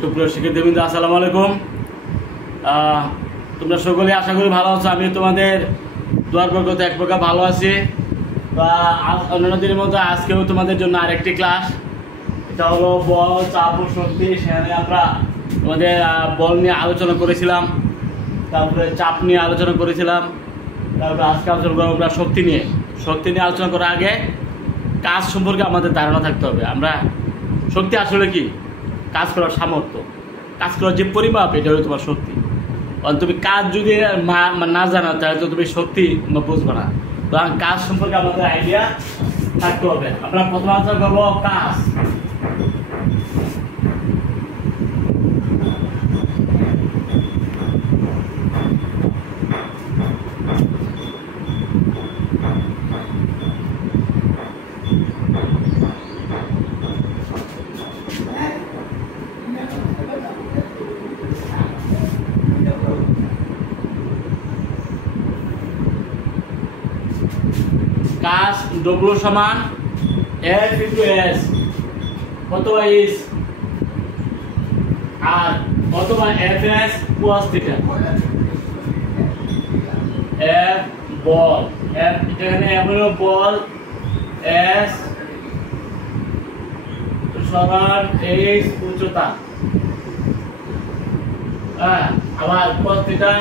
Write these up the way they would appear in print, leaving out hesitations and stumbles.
সুপ্রিয় শিক্ষার্থীবৃন্দ, আসসালামু আলাইকুম। তোমরা সকলে আশা করি ভালো আছো। আমি তোমাদের দোয়ার বরকতে এক প্রকার ভালো আছি। বা অন্যান্য দিনের মধ্যে আজকেও তোমাদের জন্য আরেকটি ক্লাস, এটা হলো বল, চাপ ও শক্তি। সেখানে আমরা তোমাদের বল নিয়ে আলোচনা করেছিলাম, তারপরে চাপ নিয়ে আলোচনা করেছিলাম, তারপরে আজকে আলোচনা করবো আমরা শক্তি নিয়ে। শক্তি নিয়ে আলোচনা করার আগে কাজ সম্পর্কে আমাদের ধারণা থাকতে হবে। আমরা শক্তি আসলে কি? কাজ করার সামর্থ্য, কাজ করার যে পরিমাপ, এটা হলো তোমার শক্তি। তুমি কাজ যদি না জানো তাহলে তো তুমি শক্তি বুঝবে না। তো কাজ সম্পর্কে আমাদের আইডিয়া থাকতে হবে। আমরা প্রথম আলোচনা করবো কাজ। কাজ ডব্লিউ সমান এফ ইন্টু এস অথবা ইস আর অথবা F S cos theta. F বল, এফ এখানে এফ হলো বল, এস সমান এইচ উচ্চতা, আবার কোস থিটা।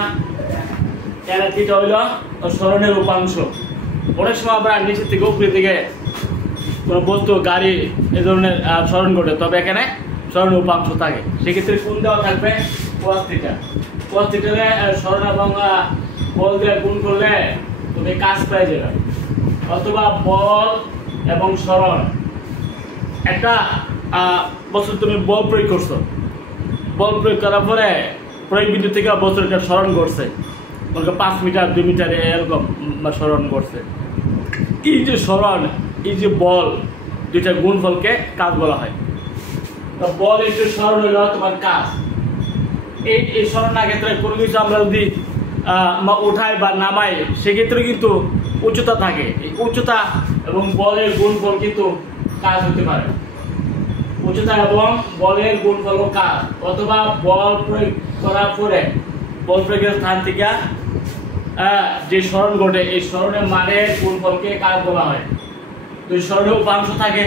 এর থিটা হইল সরণের উপাংশ। অনেক সময় আমরা নিচের থেকে উপরের দিকে কোনো বস্তু, গাড়ি এ ধরনের স্মরণ ঘটে, তবে এখানে স্মরণের উপাংশ থাকে। সেক্ষেত্রে কোন দেওয়া থাকবে? cos theta. cos থিটারে স্মরণ এবং বল দিয়ে গুণ করলে তুমি কাজ পেয়ে যাবে। অথবা বল এবং স্মরণ, একটা বস্তু তুমি বল প্রয়োগ করছো, বল প্রয়োগ করার পরে প্রয়োগ বিন্দু থেকে বস্তুটা স্মরণ করছে, 5 মিটার 2 মিটার এরকম স্মরণ করছে। এই যে স্মরণ, এই যে বল, দুইটা গুণফলকে কাজ বলা হয়। তো বল একটু স্মরণ হইল তোমার কাজ। এই স্মরণের ক্ষেত্রে কোনো কিছু আমরা যদি উঠাই বা নামাই, সেক্ষেত্রে কিন্তু উচ্চতা থাকে। এই উচ্চতা এবং বলের গুণফল কিন্তু কাজ হতে পারে। উচ্চতা এবং বলের গুণফল কাজ, অথবা বল প্রয়োগ করার পরে বল প্রয়োগের স্থান থেকে যে স্মরণ ঘটে, এই স্মরণের মানের গুণফলকে কাজ বলা হয়। তো স্মরণের উপাংশ থাকে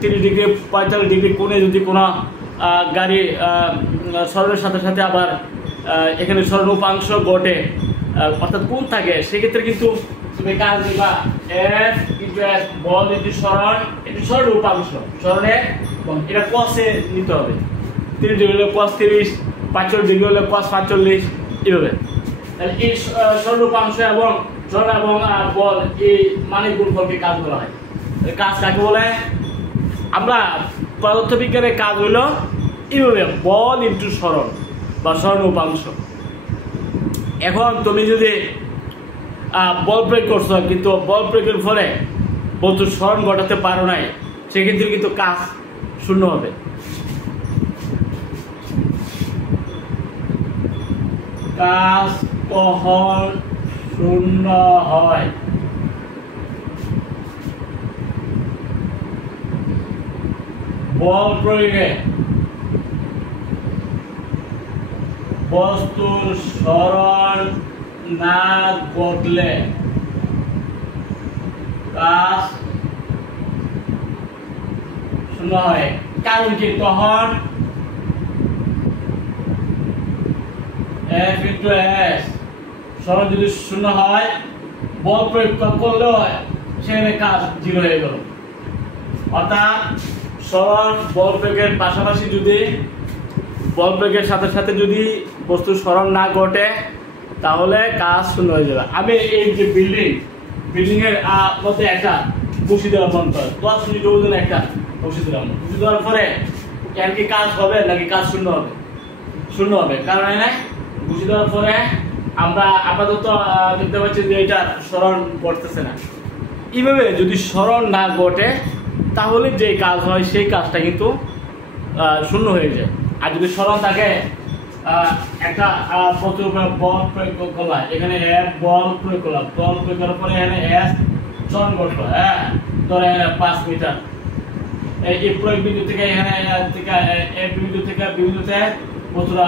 30 ডিগ্রি 45 ডিগ্রি কোণে যদি কোনো গাড়ি স্মরণের সাথে সাথে আবার এখানে স্মরণ উপাংশ ঘটে, অর্থাৎ কোণ থাকে, সেক্ষেত্রে কিন্তু তুমি কাজ দিবা এফ ইন্টু এস, বল ইন্টু স্মরণ ইন্টু স্মরণের উপাংশ। স্মরণের এটা কসে নিতে হবে। 30 ডিগ্রি হলে cos 30, 45 ডিগ্রি হলে cos 45, এইভাবে। তাহলে এই স্মরণ উপাংশ এবং স্মরণ এবং বল, এই মানে গুণফলকে কাজ বলা হয়। কাজ কাকে বলে? আমরা পদার্থবিজ্ঞানের কাজ হইল এইভাবে, বল ইন্টু স্মরণ বা স্মরণ উপাংশ। এখন তুমি যদি বল প্রয়োগ করছো, কিন্তু বল প্রয়োগের ফলে বস্তুর স্মরণ ঘটাতে পারো নাই, সেক্ষেত্রে কিন্তু কাজ শূন্য হবে। কাজ কখন শূন্য হয়? বল প্রয়োগে বস্তুর স্মরণ না ঘটলে কাজ শূন্য হয়। কারণ কি? তখন এফ ইন্টু এস স্মরণ যদি শূন্য হয়, বল প্রয়োগ করলেও সেখানে কাজ 0 হয়ে গেল। অর্থাৎ স্মরণ বল প্রয়োগের পাশাপাশি যদি, বল প্রয়োগের সাথে সাথে যদি বস্তুর স্মরণ না ঘটে, তাহলে কাজ শূন্য হয়ে যাবে। আমি এই যে বিল্ডিং এর মধ্যে একটা বসি দিলাম, মন করে 10 মিনিট ওজন একটা বসি দিলাম। বসি দেওয়ার পরে এর কি কাজ হবে নাকি কাজ শূন্য হবে? শূন্য হবে। কারণ এনে বসি দেওয়ার পরে আমরা আপাতত দেখতে পাচ্ছি যে এটা স্মরণ ঘটতেছে না। এইভাবে যদি স্মরণ না ঘটে, তাহলে যে কাজ হয় সেই কাজটা কিন্তু শূন্য হয়ে যায়। আর যদি স্মরণ থাকে, একটা বস্তুর উপরে বল প্রয়োগ করলাম, এখানে এফ বল প্রয়োগ করলাম, বল প্রয়োগ করার পরে এখানে এস স্মরণ ঘটলো, ধরে 5 মিটার, এই প্রয়োগ বিন্দু থেকে এখানে থেকে এই বিন্দু থেকে বিন্দুতে বস্তুটা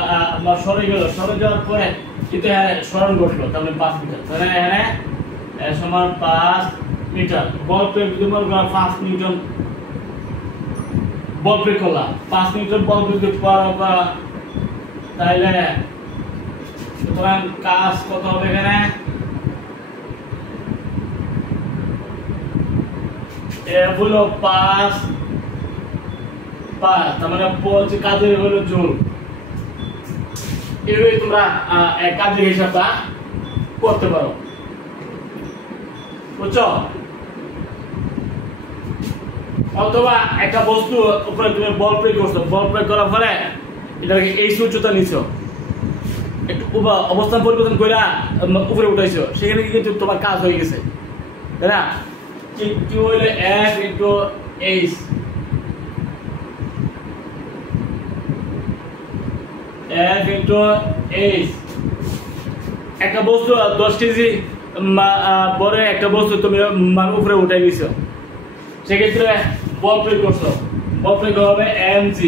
সরে গেল, সরে যাওয়ার পরে কিন্তু এখানে স্মরণ ঘটলো, তার মানে 5 মিটার। তাহলে এখানে সমান 5 মিটার। বল প্রয়োগ বিন্দু 5 নিউটন বল প্রয়োগ করলাম, 5 নিউটন বল প্রয়োগ করা, তাইলে সুতরাং কাজ কত হবে এখানে? হলো 5, তার মানে কাজের হলো জুল। এইভাবে তোমরা কাজের হিসাবটা করতে পারো, বুঝছো? অথবা একটা বস্তু উপরে তুমি বল প্রয়োগ করছো, বল প্রয়োগ করার ফলে এটাকে এই উচ্চতা নিছো, একটু অবস্থান পরিবর্তন করে উপরে উঠাইছো, সেখানে কিন্তু তোমার কাজ হয়ে গেছে, তাই না? কি হইলে F into H, F into H। একটা বস্তু 10 কেজি বড় একটা বস্তু তুমি উপরে উঠাই নিছো, সেক্ষেত্রে বল প্রয়োগ করছো, বল প্রয়োগ হবে mg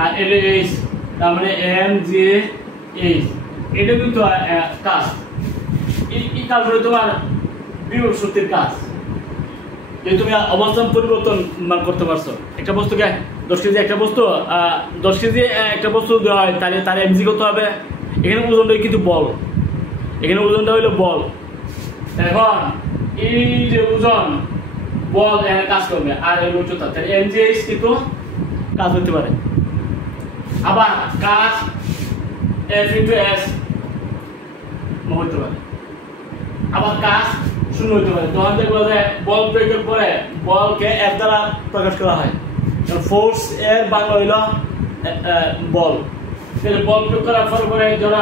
আর এটা H, তার মানে mg H। এটা কিন্তু কাজ, এই কাজ হলো তোমার বিভব শক্তির কাজ, যে তুমি অবস্থান পরিবর্তন করতে পারছো। একটা বস্তুকে 10 কেজি একটা বস্তু 10 কেজি একটা বস্তু দেওয়া হয়, তাহলে তার এমজি কত হবে? এখানে ওজনটা কিন্তু বল, এখানে ওজনটা হইলো বল। এখন এই যে ওজন বল কাজ করবে আর এর উচ্চতা, তাহলে এমজিএইচ কিন্তু কাজ হতে পারে। আবার কাজ এফ ইন্টু এস হতে পারে, আবার কাজ শূন্য হতে পারে। তখন দেখবো যে বল প্রয়োগের পরে বলকে এফ দ্বারা প্রকাশ করা হয়, ফোর্স এর বাংলা হইল বল। বল প্রয়োগ করার পরে যত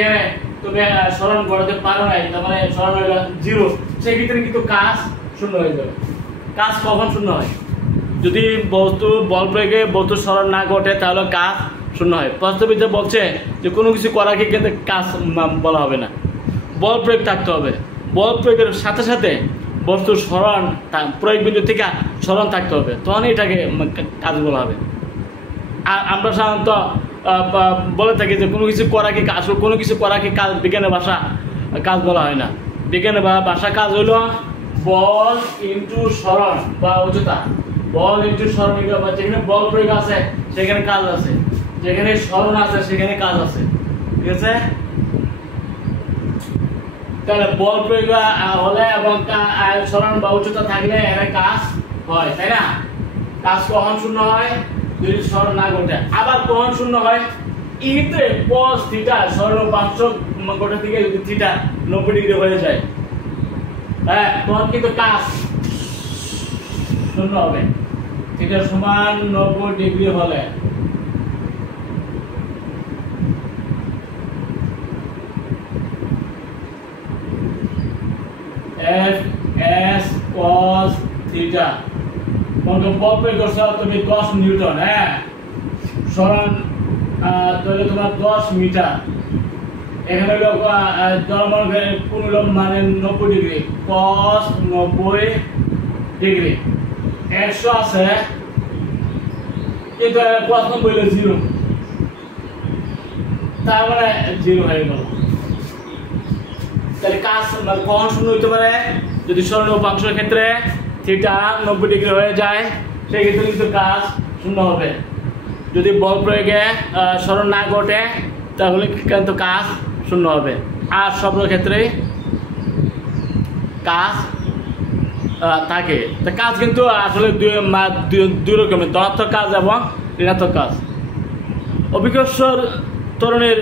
এখানে তুমি স্মরণ করতে পারো নাই, তার মানে স্মরণ হইল 0, সেক্ষেত্রে কিন্তু কাজ শূন্য হয়ে যাবে। কাজ কখন শূন্য হয়? যদি বস্তু বল প্রয়োগে বস্তু স্মরণ না ঘটে, তাহলে কাজ শূন্য হয়। পদার্থবিদ্যা বলছে যে কোনো কিছু করাকে কিন্তু কাজ বলা হবে না, বল প্রয়োগ থাকতে হবে। বল প্রয়োগের সাথে সাথে বস্তুর স্মরণ প্রয়োগ বিন্দু থেকে স্মরণ থাকতে হবে, তখন এটাকে কাজ বলা হবে। আর আমরা সাধারণত বলে থাকি যে কোনো কিছু করা কি কাজ, কোনো কিছু করা কি কাজ, বিজ্ঞানের ভাষা কাজ বলা হয় না। বিজ্ঞানের ভাষা কাজ হইল বল ইন্টু স্মরণ বা উচ্চতা, বল ইন্টু স্মরণ। যেখানে বল প্রয়োগ আছে সেখানে কাজ আছে, যেখানে স্মরণ আছে সেখানে কাজ আছে, ঠিক আছে? তাহলে বল প্রয়োগ হলে এবং স্মরণ বা উচ্চতা থাকলে এর কাজ হয়, তাই না? কাজ কখন শূন্য হয়? যদি স্মরণ না ঘটে। আবার কখন শূন্য হয়? ইতে cos থিটা স্মরণ 500 ঘটে থেকে যদি থিটা 90 ডিগ্রি হয়ে যায়, হ্যাঁ, তখন কিন্তু কাজ শূন্য হবে। থিটা সমান 90 ডিগ্রি হলে F S cos থিটা বল প্রয়োগ করছো তুমি 10 নিউটন, হ্যাঁ, স্মরণ তাহলে তোমার 10 মিটার। এখানে হলো কোন হলো মানে 90 ডিগ্রি, cos 90 ডিগ্রি। 100 আছে কিন্তু cos 90 হলো 0, তার মানে 0 হয়ে গেল। তাহলে কাজ কখন শূন্য হইতে পারে? যদি স্মরণ উপাংশের ক্ষেত্রে থিটা 90 ডিগ্রি হয়ে যায়, সেই ক্ষেত্রে কিন্তু কাজ শূন্য হবে। যদি বল প্রয়োগে স্মরণ না ঘটে, তাহলে কিন্তু কাজ শূন্য হবে। আর সব ক্ষেত্রে কাজ থাকে। তো কাজ কিন্তু আসলে দুই রকমের, ধনাত্মক কাজ এবং ঋণাত্মক কাজ। অভিকর্ষর ত্বরণের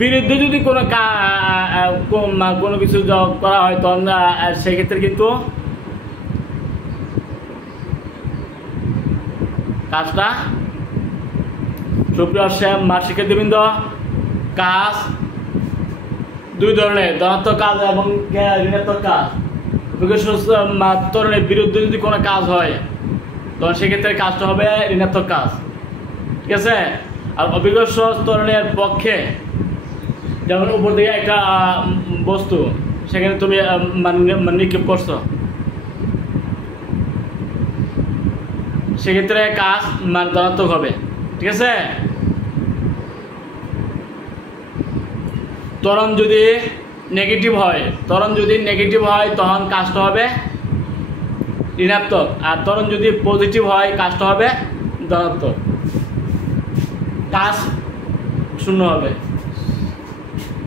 বিরুদ্ধে যদি কোনো কিছু করা হয়, তখন সেক্ষেত্রে কিন্তু কাজটা, সুপ্রিয় শিক্ষার্থীবৃন্দ, কাজ দুই ধরনের, ধনাত্মক কাজ এবং ঋণাত্মক কাজ। অভিকর্ষর ত্বরণের বিরুদ্ধে যদি কোনো কাজ হয়, তখন সেক্ষেত্রে কাজটা হবে ঋণাত্মক কাজ, ঠিক আছে? আর অভিকর্ষর ত্বরণের পক্ষে, যেমন উপর দিকে একটা বস্তু, সেখানে তুমি নিক্ষেপ করছো, সেক্ষেত্রে কাজ মান ধনাত্মক হবে। ঠিক আছে, ত্বরণ যদি নেগেটিভ হয় তখন কাজটা হবে ঋণাত্মক, আর ত্বরণ যদি পজিটিভ হয় কাজটা হবে ধনাত্মক, কাজ শূন্য হবে।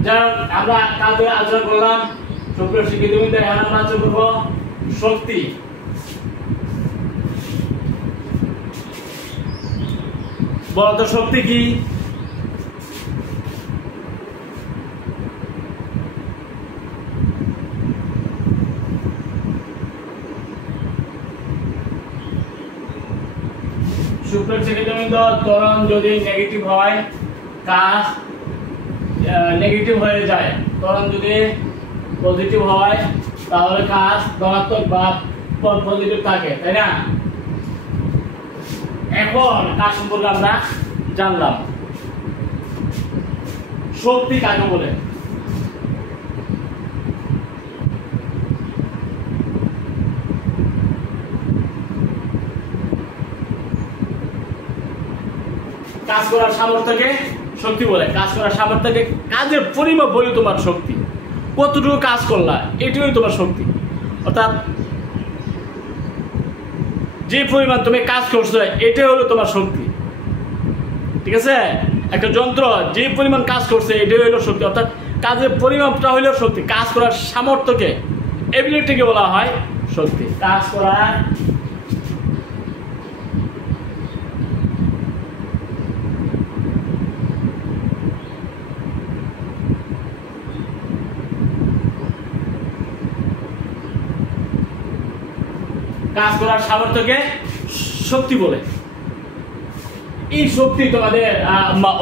যেমন আমরা কাজে আলোচনা করলাম সুপ্রিয় শিক্ষার্থীবৃন্দ, এখন আমরা আলোচনা করব শক্তি। বলতো শক্তি কি? সুপ্রিয় শিক্ষার্থীবৃন্দ, ত্বরণ যদি নেগেটিভ হয় কাজ নেগেটিভ হয়ে যায়, ত্বরণ যদি পজিটিভ হয় তাহলে কাজ ধনাত্মক বা পজিটিভ থাকে, তাই না? এখন কাজ সম্পর্কে আমরা জানলাম। শক্তি কাকে বলে? কাজ করার সামর্থ্যকে শক্তি বলে। কাজ করার সামর্থ্যকে, কাজের পরিমাপ বলে তোমার শক্তি, কতটুকু কাজ করলা এটাই তোমার শক্তি। অর্থাৎ যে পরিমাণ তুমি কাজ করছো এটাই হলো তোমার শক্তি। ঠিক আছে, একটা যন্ত্র যে পরিমাণ কাজ করছে এটাই হলো শক্তি। অর্থাৎ কাজের পরিমাপটা হলো শক্তি। কাজ করার সামর্থ্যকে, এবিলিটিকে বলা হয় শক্তি। কাজ করার সামর্থ্যকে শক্তি বলে। এই শক্তি তোমাদের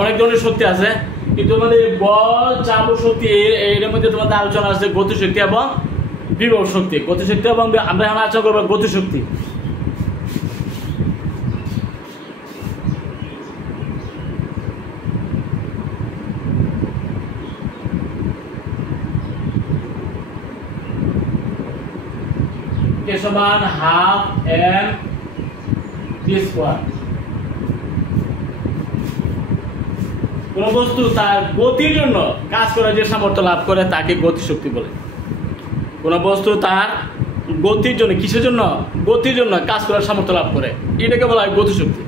অনেক ধরনের শক্তি আছে, কিন্তু তোমাদের বল, চাপ ও শক্তি এর মধ্যে তোমাদের আলোচনা আছে গতিশক্তি এবং বিভব শক্তি। গতিশক্তি এবং আমরা এখন আলোচনা করবো গতিশক্তি। সমান হাফ এম ভি স্কয়ার। কোন বস্তু তার গতির জন্য কাজ করার যে সামর্থ্য লাভ করে তাকে গতিশক্তি বলে। কোন বস্তু তার গতির জন্য, কিসের জন্য? গতির জন্য কাজ করার সামর্থ্য লাভ করে, এটাকে বলা হয় গতিশক্তি।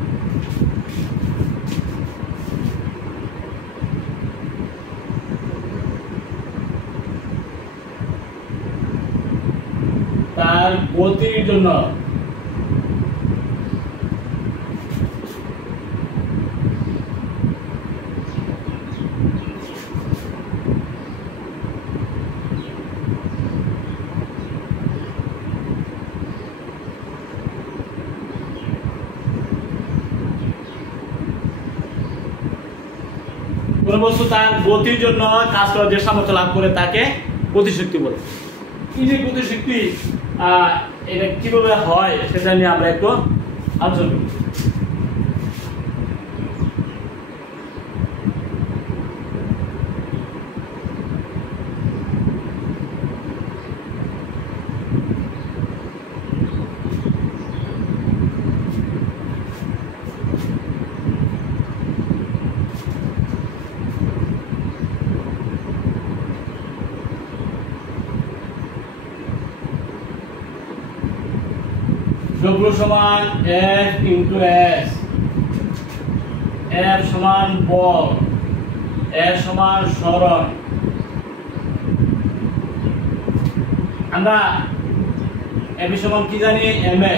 তার গতির জন্য কোন বস্তু তার গতির জন্য কাজ করার যে সামর্থ্য লাভ করে তাকে গতিশক্তি বলে। এই যে গতিশক্তি এটা কিভাবে হয় সেটা নিয়ে আমরা একটু আলোচনা করি। W সমান F ইনটু S, F সমান বল, S সমান সরণ। আমরা F সমান কি জানি? ma।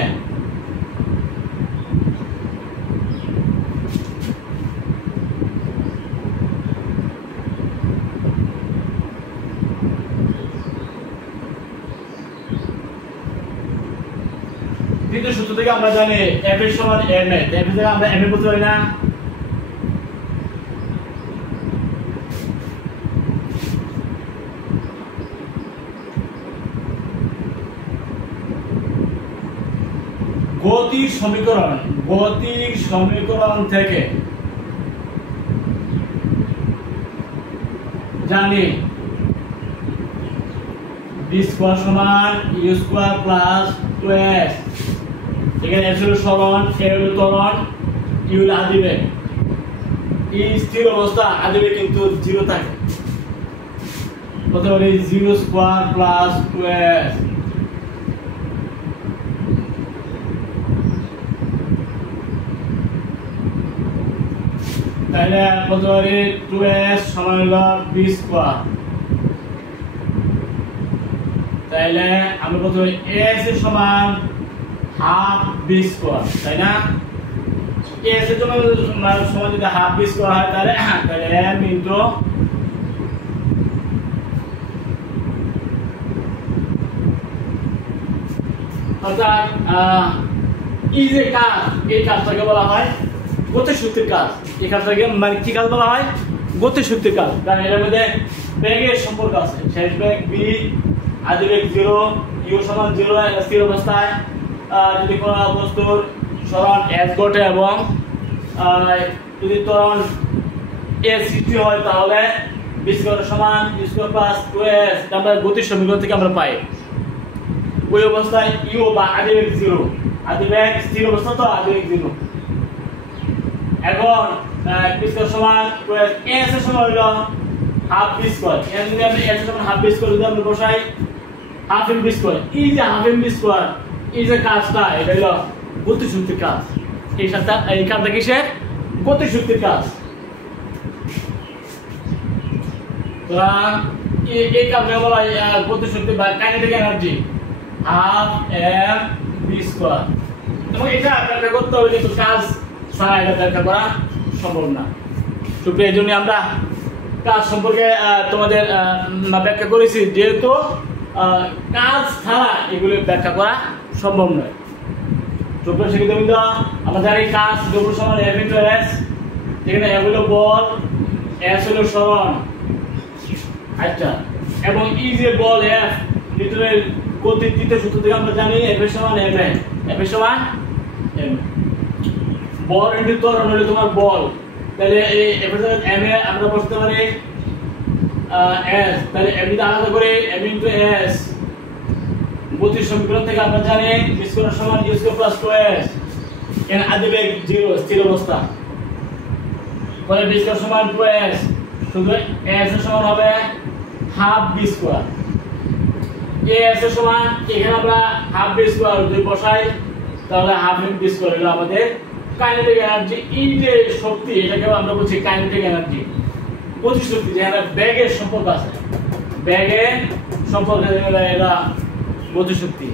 দ্বিতীয় সূত্র থেকে আমরা জানি F এর সমান ma। F এর জায়গায় আমরা ma বলতে পারি না? গতির সমীকরণ থেকে জানি v স্কয়ার সমান u স্কয়ার প্লাস 2s। এখানে S হলো সরণ, A হলো ত্বরণ, E হলো আদিবেগ। এই স্থির অবস্থা আদিবেগ কিন্তু 0 থাকে। অতএব 0 স্কয়ার প্লাস 2s তাহলে কত হবে 2s সমান হলো b স্কয়ার। তাহলে আমরা কত s এর সমান হাফ b স্কয়ার, তাই না? s এর জন্য সমান যদি হাফ b স্কয়ার হয় তাহলে m ইনটু অর্থাৎ এই যে কাজ, এই কাজটাকে বলা হয় গতিশক্তির কাজ। এই কাজটাকে মানে কি কাজ বলা হয়? গতিশক্তির কাজ। কারণ এর মধ্যে বেগের সম্পর্ক আছে। শেষ বেগ b, আদিবেগ 0, u সমান 0 স্থির অবস্থায় যদি কোনো বস্তুর সরণ s ঘটে এবং যদি ত্বরণ a সৃষ্টি হয় তাহলে b স্কয়ার সমান u স্কয়ার প্লাস 2s আমরা গতির সমীকরণ থেকে আমরা পাই। ওই অবস্থায় u বা আদিবেগ 0, আদিবেগ স্থির অবস্থা তো আদিবেগ 0। এখন b স্কয়ার সমান 2s, s এর সমান হলো হাফ b স্কয়ার। এর যদি আমরা s এর সমান হাফ b স্কয়ার যদি আমরা বসাই হাফ m b স্কয়ার, এই যে হাফ m b স্কয়ার এই যে কাজটা এটা হলো গতিশক্তির কাজ। এই সাথে এই কাজটা কিসের? গতিশক্তির কাজ। সুতরাং এই কাজকে বলা হয় গতিশক্তি বা kinetic energy, half m b square. এবং এটা ব্যাখ্যা করতে হবে কিন্তু কাজ ছাড়া এটা ব্যাখ্যা করা সম্ভব না। সুপ্রিয়, এই জন্য আমরা কাজ সম্পর্কে তোমাদের ব্যাখ্যা করেছি, যেহেতু কাজ ছাড়া এগুলি ব্যাখ্যা করা সম্ভব নয়। সুপ্রিয় শিক্ষার্থীবৃন্দ, আমাদের এই কাজ W সমান F ইনটু S, যেখানে F হলো বল, S হলো সরণ। আচ্ছা, এবং এই যে বল F নিউটনের গতির তৃতীয় সূত্র থেকে আমরা জানি F এর সমান ma, F এর সমান ma। বল ইনটু ত্বরণ হলো তোমার বল, তাহলে এই F এর সমান ma আমরা বসাতে পারি s, তাহলে m টা আলাদা করে m ইনটু s। গতির সমীকরণ থেকে আমরা জানি b স্কয়ার সমান u স্কয়ার প্লাস 2s। এখানে আদিবেগ 0 স্থির অবস্থা, তাহলে b স্কয়ার সমান 2s, শুধু s এর সমান হবে হাফ b স্কয়ার। s এর সমান এখানে আমরা হাফ b স্কয়ার যদি বসাই তাহলে হাফ m b স্কয়ার হলো আমাদের কাইনেটিক এনার্জি। এই যে শক্তি এটাকে আমরা বলছি কাইনেটিক এনার্জি, গতিশক্তি। যেখানে বেগের সম্পর্ক আছে, বেগের সম্পর্ক এরা গতিশক্তি।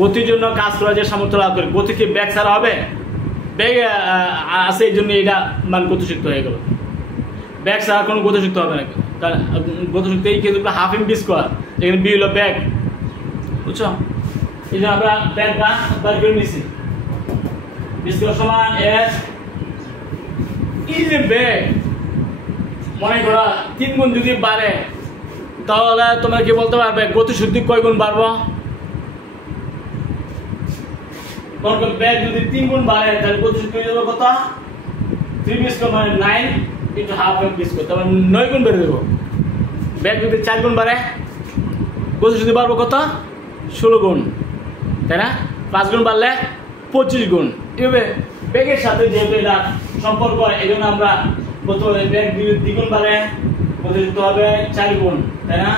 গতির জন্য কাজ করা যে সামর্থ্য লাভ করে, গতি কি বেগ ছাড়া হবে? বেগ আছে, এই জন্য এটা মানে গতিশক্তি হয়ে গেল। বেগ ছাড়া কোনো গতিশক্তি হবে না, কারণ গতিশক্তি এই কিন্তু হাফ m b স্কয়ার, যেখানে b হলো বেগ, বুঝছো? এই জন্য আমরা বেগটা বার করে নিছি। b স্কয়ার সমান s। এই যে বেগ মনে করো 3 গুণ যদি বাড়ে তাহলে তোমরা কি বলতে পারবে গতিশক্তি কয় গুণ বাড়বো? বেগ যদি 3 গুণ বাড়ে তাহলে গতিশক্তি হয়ে যাবে কত? 3 b স্কয়ার মানে 9 into half m b square, তাহলে 9 গুণ বেড়ে দেবো। বেগ যদি 4 গুণ বাড়ে গতিশক্তি বাড়বো কত? 16 গুণ, তাই না? 5 গুণ বাড়লে 25 গুণ। এভাবে বেগের সাথে যেহেতু এটা সম্পর্ক, এই জন্য আমরা বলতে পারি বেগ দ্বিগুণ বাড়ে গতিশক্তি হবে 4 গুণ, তাই না?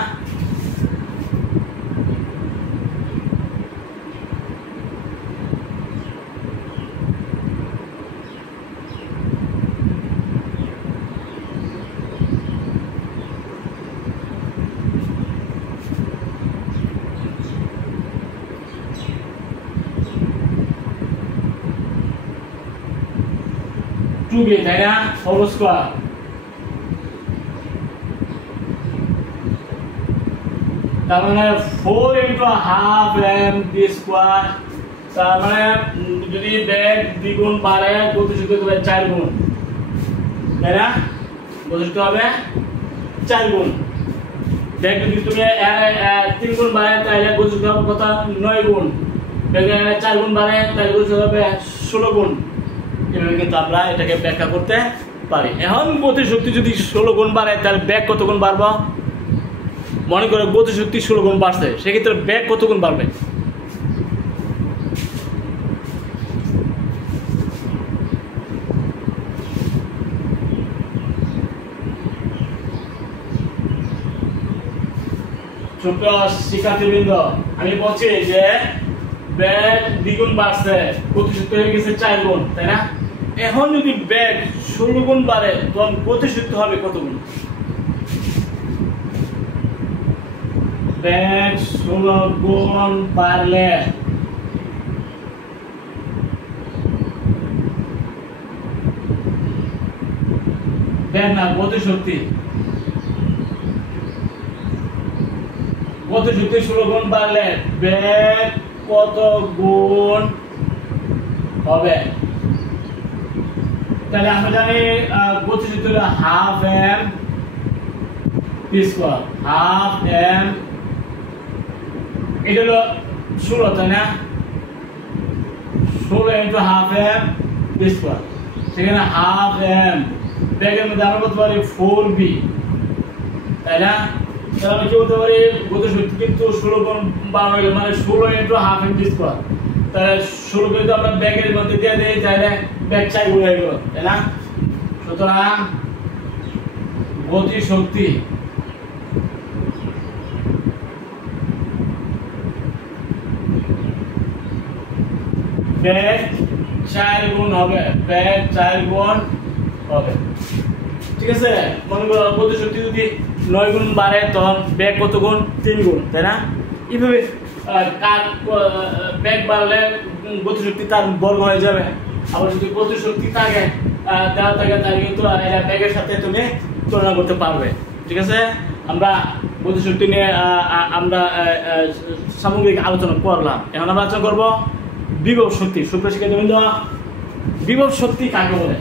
তাই না? Whole square. তার মানে 4 into half m b square. তার মানে যদি বেগ দ্বিগুণ বাড়ে গতিশক্তি হবে 4 গুণ, তাই না? গতিশক্তি হবে 4 গুণ। বেগ যদি তুমি 3 গুণ বাড়ে তাহলে গতিশক্তি হবে কত? 9 গুণ। বেগ 4 গুণ বাড়ে তাহলে গতিশক্তি হবে 16 গুণ। এভাবে কিন্তু আমরা এটাকে ব্যাখ্যা করতে পারি। এখন গতিশক্তি যদি 16 গুণ বাড়ে তাহলে বেগ কত গুণ বাড়বে? মনে করো গতিশক্তি 16 গুণ বাড়ছে, সেক্ষেত্রে বেগ কত গুণ বাড়বে? সুপ্রিয় শিক্ষার্থীবৃন্দ, আমি বলছি যে ব্যাগ দ্বিগুণ বাড়ছে, গতিশক্তি হয়ে গেছে 4 গুণ, তাই না? এখন যদি ব্যাগ 16 গুণ বাড়ে তখন গতিশক্তি হবে কত গুণ? ব্যাগ 16 গুণ বাড়লে ব্যাগ না গতিশক্তি 16 গুণ বাড়লে ব্যাগ কত গুণ হবে? তাহলে আমরা জানি গতিশক্তি হলো half m p square, half m, এটা হলো 16, তাই না? 16 into half m p square, সেখানে হাফ এম ব্যাগের মধ্যে আমরা বলতে পারি 4b, তাই না? তাহলে আমি কি বলতে পারি গতিশক্তি কিন্তু 16 গুণ বাড়ানো মানে 16 into half m p square, তাহলে 16 কিন্তু আমরা ব্যাগের মধ্যে দিয়ে দিই, তাহলে ব্যাগ 4 গুণ হয়ে গেল, তাই না? সুতরাং গতিশক্তি ব্যাগ 4 গুণ হবে, ব্যাগ 4 গুণ হবে, ঠিক আছে? মনে করো গতিশক্তি যদি 9 গুণ বাড়ে তখন ব্যাগ কত গুণ? 3 গুণ, তাই না? এইভাবে ব্যাগ বাড়লে গতিশক্তি তার বর্গ হয়ে যাবে। আবার যদি গতিশক্তি থাকে দেওয়া থাকে তাহলে কিন্তু এটা ব্যাগের সাথে তুমি তুলনা করতে পারবে, ঠিক আছে? আমরা গতিশক্তি নিয়ে আমরা সামগ্রিক আলোচনা করলাম। এখন আমরা আলোচনা করবো বিভব শক্তি। সুপ্রিয় শিক্ষার্থীবৃন্দ, বিভব শক্তি কাকে বলে?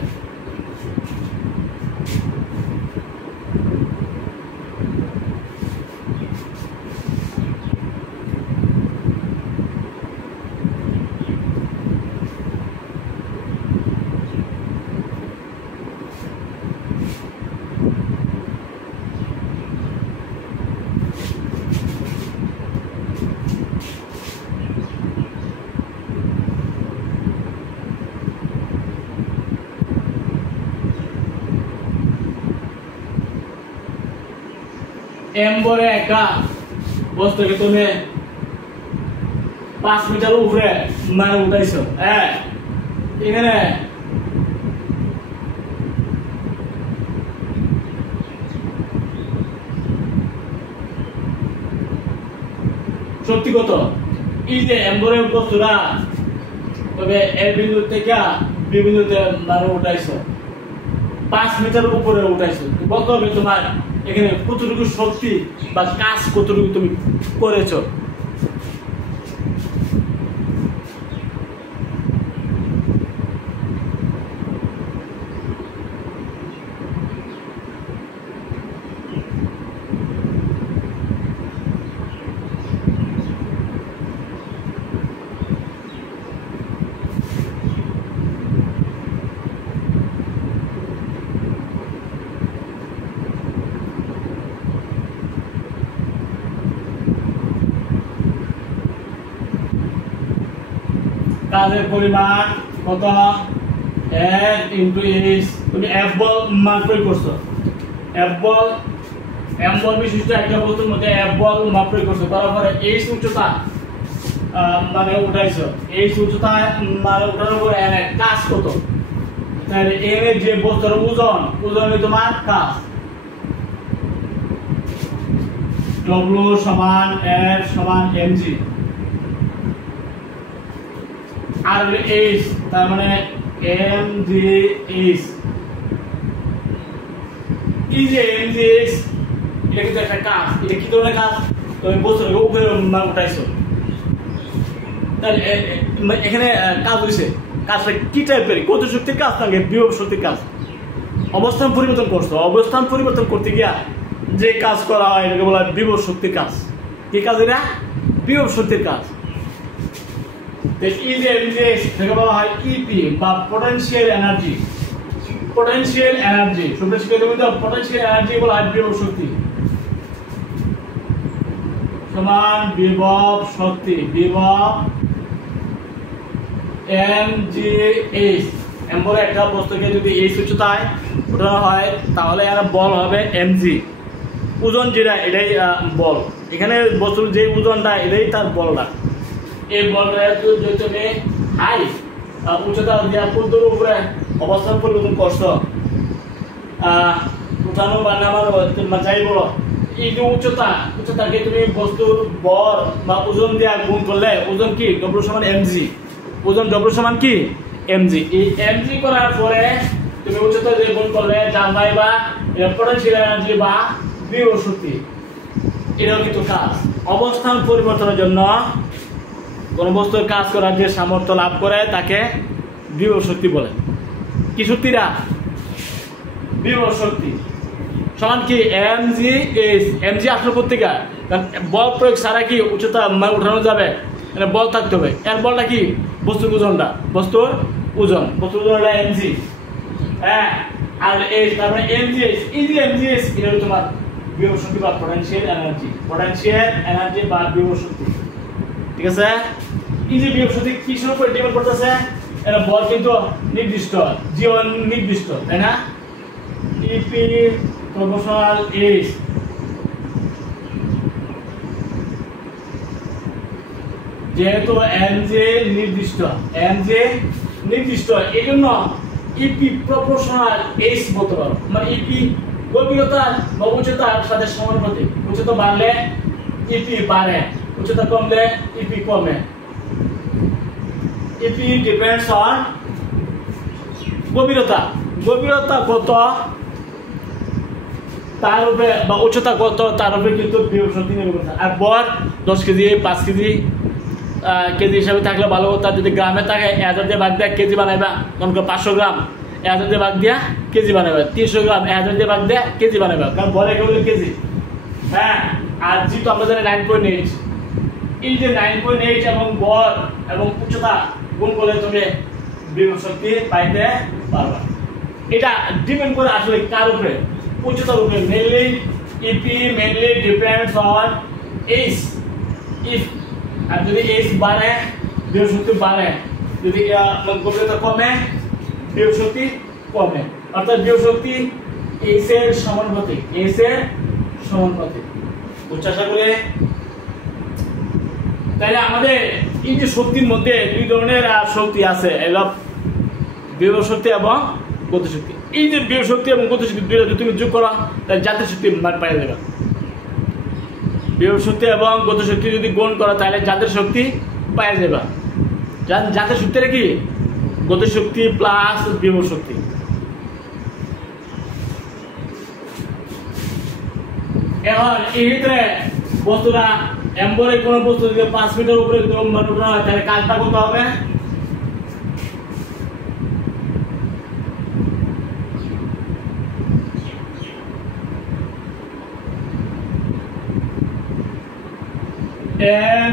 এম বলে একটা বস্তুকে তুমি 5 মিটার উপরে মানে উঠাইছো, হ্যাঁ, এখানে শক্তি কত? এই যে এম বলে বস্তুটা তবে এ বিন্দু থেকে বি বিন্দুতে মানে উঠাইছো, 5 মিটার উপরে উঠাইছো, কত হবে তোমার এখানে কতটুকু শক্তি বা কাজ কতটুকু তুমি করেছো? কাজের পরিমাণ কত? F into H। তুমি F বল মান প্রয়োগ করছো, F বল M বল বিশিষ্ট একটা বস্তুর মধ্যে F বল মান প্রয়োগ করছো, তারপরে H উচ্চতা মানে উঠাইছো, H উচ্চতা মানে উঠানোর পরে N এর কাজ কত? তাহলে M এর যে বস্তুর ওজন, ওজনে তোমার কাজ W সমান F সমান mg, আর H তার মানে mg H। এই যে mg H এটা কিন্তু একটা কাজ, এটা কি ধরনের কাজ? তুমি বস্তুর উপরে উঠাইছো, তাহলে এখানে কাজ হইছে, কাজটা কি টাইপের? গতিশক্তির কাজ নাকি বিভব শক্তির কাজ? অবস্থান পরিবর্তন করছো, অবস্থান পরিবর্তন করতে গিয়া যে কাজ করা হয় এটাকে বলা হয় বিভব শক্তির কাজ। কি কাজ এটা? বিভব শক্তির কাজ। এটাকে বলা হয় ইপি বা পটেনশিয়াল এনার্জি। পটেনশিয়াল এনার্জি সুপ্রিয় শিক্ষার্থীবৃন্দ, পটেনশিয়াল এনার্জি বলা হয় বিভব শক্তি সমান বিভব শক্তি, বিভব mgh। এম বলে একটা বস্তুকে যদি এই উচ্চতায় উঠানো হয় তাহলে এর বল হবে mg, ওজন যেটা এটাই বল। এখানে বস্তুর যে ওজনটা এটাই তার বলটা। এই বলটা যদি তুমি হাই উচ্চতা দেওয়া পুরোর উপরে অবস্থান করলে তুমি কষ্ট উঠানো বা নামানো যাই বলো, এই যে উচ্চতাকে তুমি বস্তুর বল বা ওজন দেওয়া গুণ করলে ওজন কি ডব্লিউ সমান এমজি, ওজন ডব্লিউ সমান কি এমজি। এই এমজি করার পরে তুমি উচ্চতা দিয়ে গুণ করলে যা পাইবা পটেনশিয়াল এনার্জি বা বিভব শক্তি। এটাও কিন্তু কাজ। অবস্থান পরিবর্তনের জন্য কোন বস্তুর কাজ করার যে সামর্থ্য লাভ করে তাকে বিভব শক্তি বলে। কি শক্তিটা? বিভব শক্তি সমান কি এমজি এস। এমজি আসলে কোথেকে? কারণ বল প্রয়োগ ছাড়া কি উচ্চতা উঠানো যাবে? মানে বল থাকতে হবে। এর বলটা কি? বস্তুর ওজনটা, বস্তুর ওজন হলো এমজি। হ্যাঁ, আর এস তার মানে এমজিএস। এই যে এমজিএস এটা হলো তোমার বিভব শক্তি বা পটেনশিয়াল এনার্জি বা বিভব শক্তি। ঠিক আছে? এই যে বিভব শক্তি কিসের উপর ডিপেন্ড করতেছে? এটা বল কিন্তু নির্দিষ্ট, জীবন নির্দিষ্ট, তাই না? E p proportional s. যেহেতু এমজে নির্দিষ্ট এই জন্য ইপি প্রপোর্শনাল এস বলতে পারো। মানে ইপি গভীরতা বা উচ্চতার সাথে সমানুপাতিক। উচ্চতা বাড়লে ইপি বাড়ে, উচ্চতা কমলে ইপি কমে। ইপি ডিপেন্ডস অন গভীরতা কত তার উপরে বা উচ্চতা কত তার উপরে কিন্তু বিভব শক্তি নির্ভর করছে। আর বর 10 কেজি 5 কেজি কেজি হিসাবে থাকলে ভালো কথা। যদি গ্রামে থাকে 1000 দিয়ে ভাগ দেয়া কেজি বানাইবা, কারণ 500 গ্রাম 1000 দিয়ে ভাগ দিয়া কেজি বানাইবা, 300 গ্রাম 1000 দিয়ে ভাগ দেয়া কেজি বানাইবা, কারণ বলে কেবল কেজি। হ্যাঁ, আর যেহেতু আমরা জানি 9.8, এই যে 9.8 এবং বল এবং উচ্চতা গুণ করলে তুমি বিভব শক্তি পাইতে পারবা। এটা ডিপেন্ড করে আসলে কার উপরে? উচ্চতার উপরে। Mainly depends on H. If আর যদি এইচ বাড়ে বিভব শক্তি বাড়ে, যদি গভীরতা কমে বিভব শক্তি কমে। অর্থাৎ বিভব শক্তি এইচ এর সমানুপাতিক। বুঝতে আশা করে? তাহলে আমাদের এই যে শক্তির মধ্যে দুই ধরনের শক্তি আছে, এগুলো বিভব শক্তি এবং গতিশক্তি। এই যে বিভব শক্তি এবং গতিশক্তি দুইটা যদি তুমি যোগ করো তাহলে জাতীয় শক্তি পাই যাবে। বিভব শক্তি এবং গতিশক্তি যদি গুণ করো তাহলে জাতীয় শক্তি পাই যাবে। জাতীয় শক্তিটা কি? গতিশক্তি প্লাস বিভব শক্তি। এখন এই ভিতরে বস্তুটা এম্বরে কোনো বস্তু যদি 5 মিটার উপরে উঠানো হয় তাহলে কাজটা কত হবে?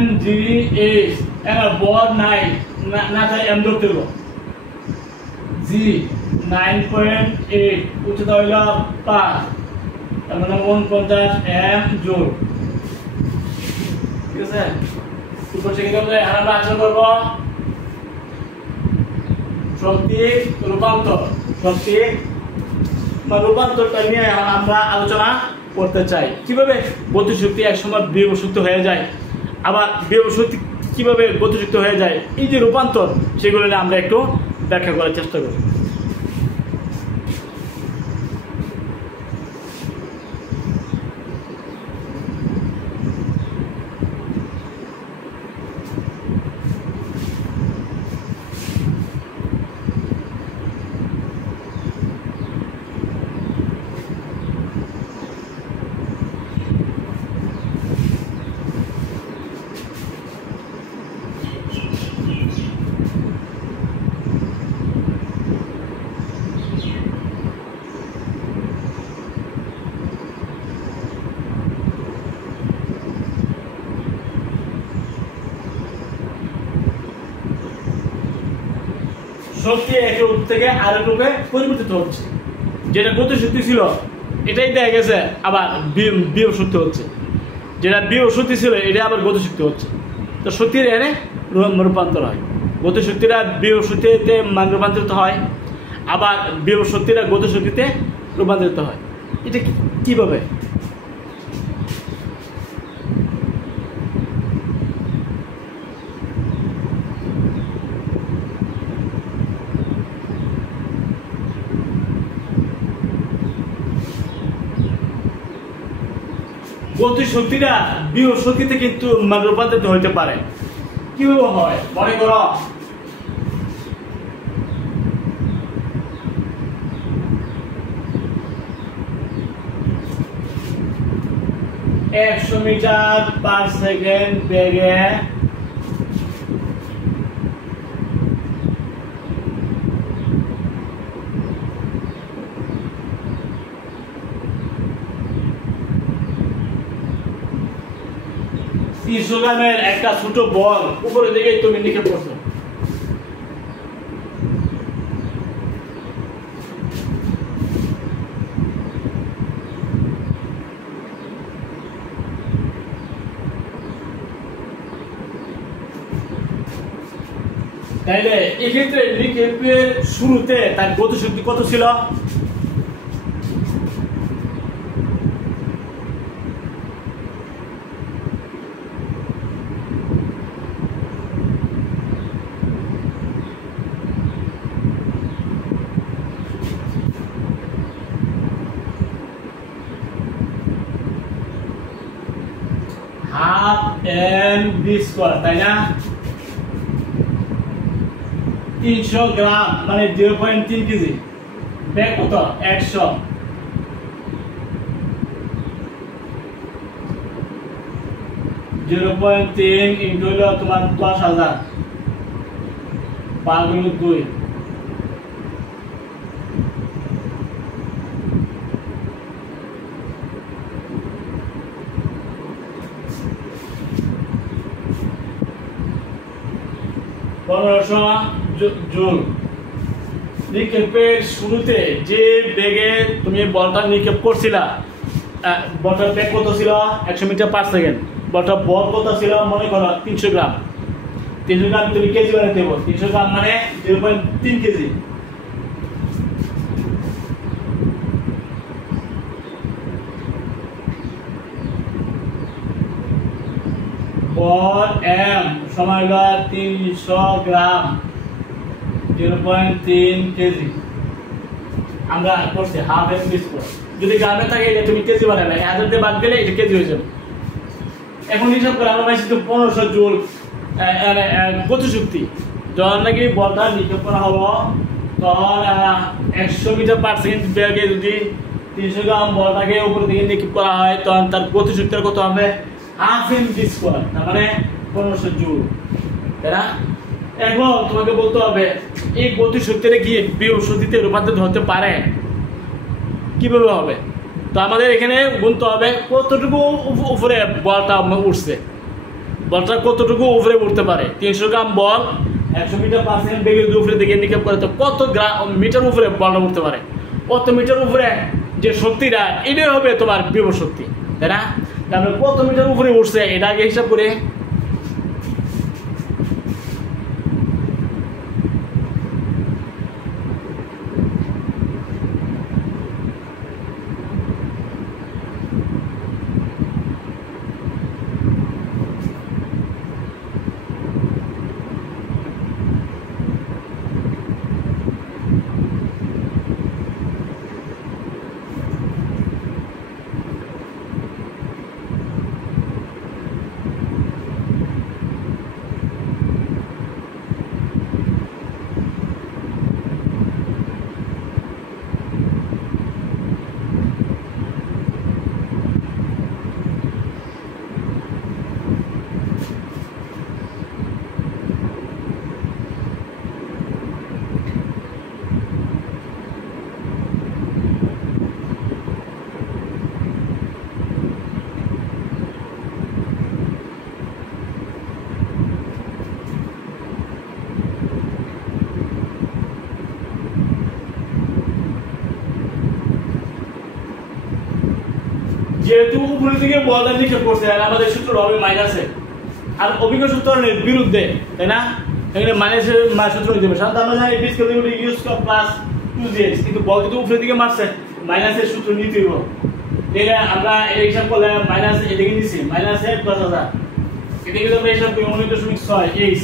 mgs এর বল নাই না তাই m ধরতে হবে। g 9.8 উচ্চতা হইল 5, তার মানে 49 m জোল। ঠিক আছে? উপর থেকে আমরা আলোচনা করব শক্তি রূপান্তরটা নিয়ে আমরা আলোচনা করতে চাই। কিভাবে গতিশক্তি একসময় বিভব শক্তি হয়ে যায়, আবার বিভব শক্তি কিভাবে গতিশক্তি হয়ে যায়, এই যে রূপান্তর সেগুলো নিয়ে আমরা একটু ব্যাখ্যা করার চেষ্টা করি। শক্তি এক রূপ থেকে আরেক রূপে পরিবর্তিত হচ্ছে। যেটা গতিশক্তি ছিল এটাই দেখা গেছে আবার বিভব শক্তি হচ্ছে, যেটা বিভব শক্তি ছিল এটা আবার গতিশক্তি হচ্ছে। তো শক্তির এনে রূপান্তর হয়, গতিশক্তিটা বিভব শক্তিতে রূপান্তরিত হয়, আবার বিভব শক্তিটা গতিশক্তিতে রূপান্তরিত হয়। এটা কিভাবে? গতি শক্তিটা বিভব শক্তিতে কিন্তু রূপান্তরিত হইতে পারে। কিভাবে হয় মনে করো, একশো মিটার পার সেকেন্ড বেগে গ্রামের একটা ছোট বল উপরের দিকে তুমি নিক্ষেপ করছো, তাইলে এক্ষেত্রে নিক্ষেপের শুরুতে তার গতিশক্তি কত ছিল? হাফ এম ভি স্কয়ার, তাই না? 300 গ্রাম মানে 0.3 কেজি। ব্যাগ কত? 100। 0.3 ইনটু হলো তোমার 10,000 5 × 2। জুল। নিক্ষেপের শুরুতে যে বেগে তুমি বলটা নিক্ষেপ করছিলা, বলটার বেগ কত ছিল? 100 মিটার পার সেকেন্ড। বলটা বল কত ছিল? মনে করো 300 গ্রাম। 300 গ্রাম তুমি কেজি বানাতে দেবো। 300 গ্রাম মানে 0.3 কেজি। বল এম সমান 300 গ্রাম 0.3 কেজি। আমরা করছি হাফ এম ভি স্কয়ার। যদি গ্রামে থাকে এটা তুমি কেজি বানাবে, 1000 দিয়ে বাদ গেলে এটা কেজি হয়ে যাবে। এখন হিসাব করে আমরা পাইছি তো 1500 জুল গতিশক্তি। যখন নাকি বলটা নিক্ষেপ করা হলো তখন 100 মিটার পার সেকেন্ড বেগে যদি 300 গ্রাম বলটাকে উপরে দিকে নিক্ষেপ করা হয় তখন তার গতিশক্তির কত হবে? হাফ এম ভি স্কয়ার, তার মানে 1500 জুল, তাই না? এখন তোমাকে বলতে হবে এই গতিশক্তিটা কি বিভব শক্তিতে রূপান্তরিত হতে পারে? কিভাবে হবে? তো আমাদের এখানে গুনতে হবে কতটুকু উপরে বলটা উঠছে, বলটা কতটুকু উপরে উঠতে পারে। 300 গ্রাম বল 100 মিটার পার সেকেন্ড বেগে উপরে দিকে নিক্ষেপ করে তো কত মিটার উপরে বলটা উঠতে পারে? কত মিটার উপরে যে শক্তিটা এটাই হবে তোমার বিভব শক্তি, তাই না? তাহলে কত মিটার উপরে উঠছে এটা আগে হিসাব করে। যেহেতু উপরের দিকে বলটা নিক্ষেপ করছে আর আমাদের সূত্র হবে মাইনাসে, আর অভিজ্ঞ সূত্রের বিরুদ্ধে, তাই না? এখানে মাইনাসের সূত্র হয়ে যাবে। সাধারণত আমরা জানি বিস KG you square plus 2z, কিন্তু বল কিন্তু উপরের দিকে মারছে, মাইনাসের সূত্র নিতে হবে। তাহলে আমরা এই হিসাব করলে মাইনাস এদিকে নিছি মাইনাসের 10,000, এদিকে আমরা হিসাব করি 19.6 8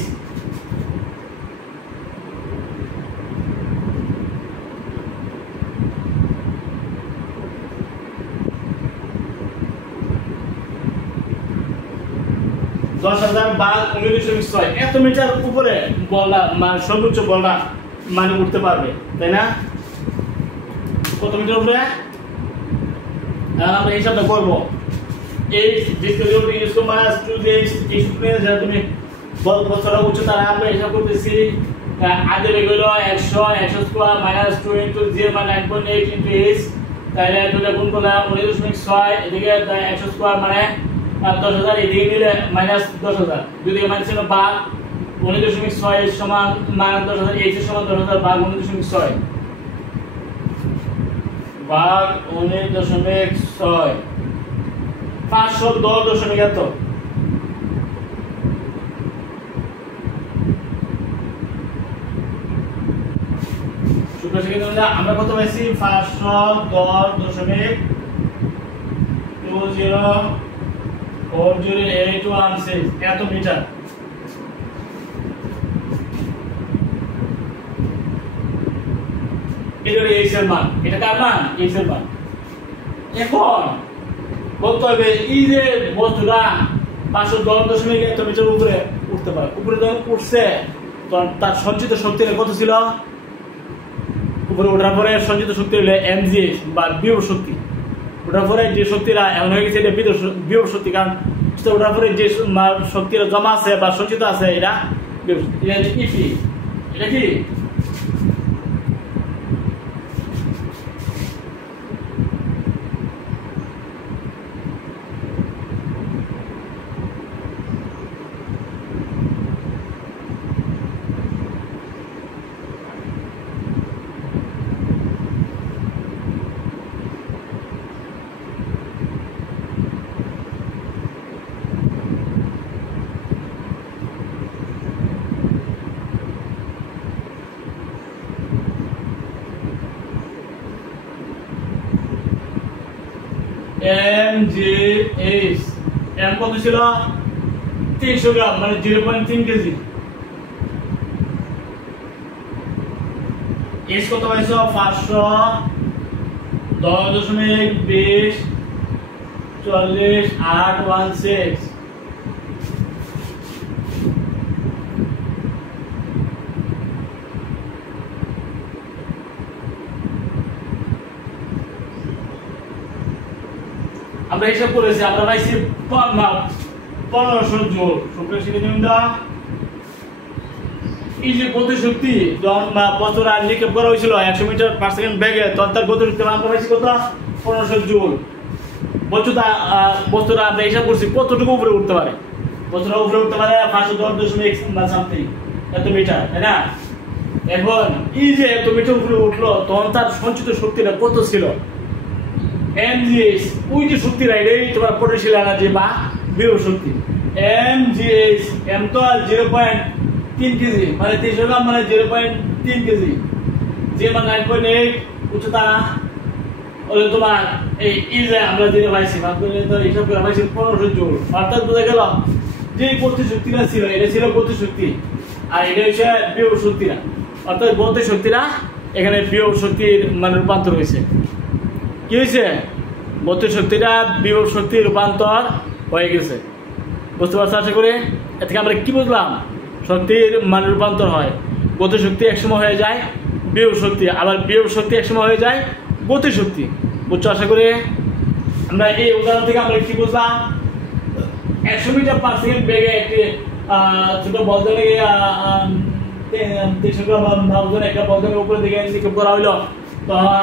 10,000 ভাগ 19.6 এত মিটার উপরে বলটা মানে সর্বোচ্চ বলটা মানে উঠতে পারবে, তাই না? কত মিটার উপরে? আমরা হিসাবটা করবো। h discount use minus 2h এই সূত্রে যা তুমি বছরের উচ্চতার আমরা হিসাব করতেছি। আগে হলো 100 square minus 2 into 0.9.8 into h, তাহলে দুটো গুণ করলে 19.6 এদিকে 100 স্কয়ার মানে 10,000 এদিকে নিলে মাইনাস 10,000 দুদিকে মাইনাস ছিল ভাগ 19.6 এর সমান মাইনাস 10,000 h এর সমান 10,000 ভাগ 19.6 ভাগ 19.6 510 এত। আমরা কত পাইছি? 510.204081 এত মিটার। এটা হলো h এর মান। এটা কার মান? h এর মান। এখন বলতে হবে এই যে বস্তুটা 510 এত মিটার উপরে উঠতে পারে, উপরে যখন উঠছে তখন তার সঞ্চিত শক্তি কত ছিল? উপরে ওঠার পরে সঞ্চিত শক্তি হলো mg বা বিভব শক্তি। ওঠার পরে যে শক্তিটা এখন হয়ে গেছে এটা বিভব শক্তি, কারণ ওঠার পরে যে শক্তিটা জমা আছে বা সঞ্চিত আছে এটা ইপি। এটা কি? mgh m কত ছিল? 300 গ্রাম মানে 0.3 কেজি। h কত পাইছো? 510.204081 আমরা হিসাব করেছি। আমরা পাইছি 1500 জুল। সুপ্রিয় শিক্ষার্থীবৃন্দ, এই যে গতি শক্তি যখন বস্তুর নিক্ষেপ করা হয়েছিল 100 মিটার পার সেকেন্ড বেগে, তখন তার গতি শক্তি আমরা পাইছি কত? 1500 জুল। বস্তুটা আমরা হিসাব করছি কতটুকু উপরে উঠতে পারে। বস্তুটা উপরে উঠতে পারে 510.something এত মিটার, তাই না? এখন এই যে এত মিটার উপরে উঠলো তখন তার সঞ্চিত শক্তিটা কত ছিল? mgh ওই যে শক্তিটা এটাই তোমার পোটেনশিয়াল এনার্জি বা বিভব শক্তি। mgh m তো 0.3 কেজি মানে 300 গ্রাম মানে 0.3 কেজি, যে মানে 9.8 উচ্চতা হলো তোমার এই যে আমরা যে পাইছি ভাগ করে তো হিসাব করে পাইছি 1500 জুল। অর্থাৎ বোঝা গেল যে গতি শক্তিটা ছিল এটা ছিল গতি শক্তি আর এটা হচ্ছে বিভব শক্তিটা। অর্থাৎ গতি শক্তিটা এখানে বিভব শক্তির মানে রূপান্তর হয়েছে। কি হয়েছে? গতি শক্তিটা বিভব শক্তির রূপান্তর হয়ে গেছে। বুঝতে পারছো আশা করি? এ থেকে আমরা কি বুঝলাম? শক্তির মানে রূপান্তর হয়। গতি শক্তি একসময় হয়ে যায় বিভব শক্তি, আবার বিভব শক্তি একসময় হয়ে যায় গতি শক্তি। বুঝছো আশা করি? আমরা এই উদাহরণ থেকে আমরা কি বুঝলাম? 100 মিটার পার সেকেন্ড বেগে একটি ছোট বলধনে 300 গ্রাম ওজনের একটা বলধনের উপরে দিকে নিক্ষেপ করা হইলো, তখন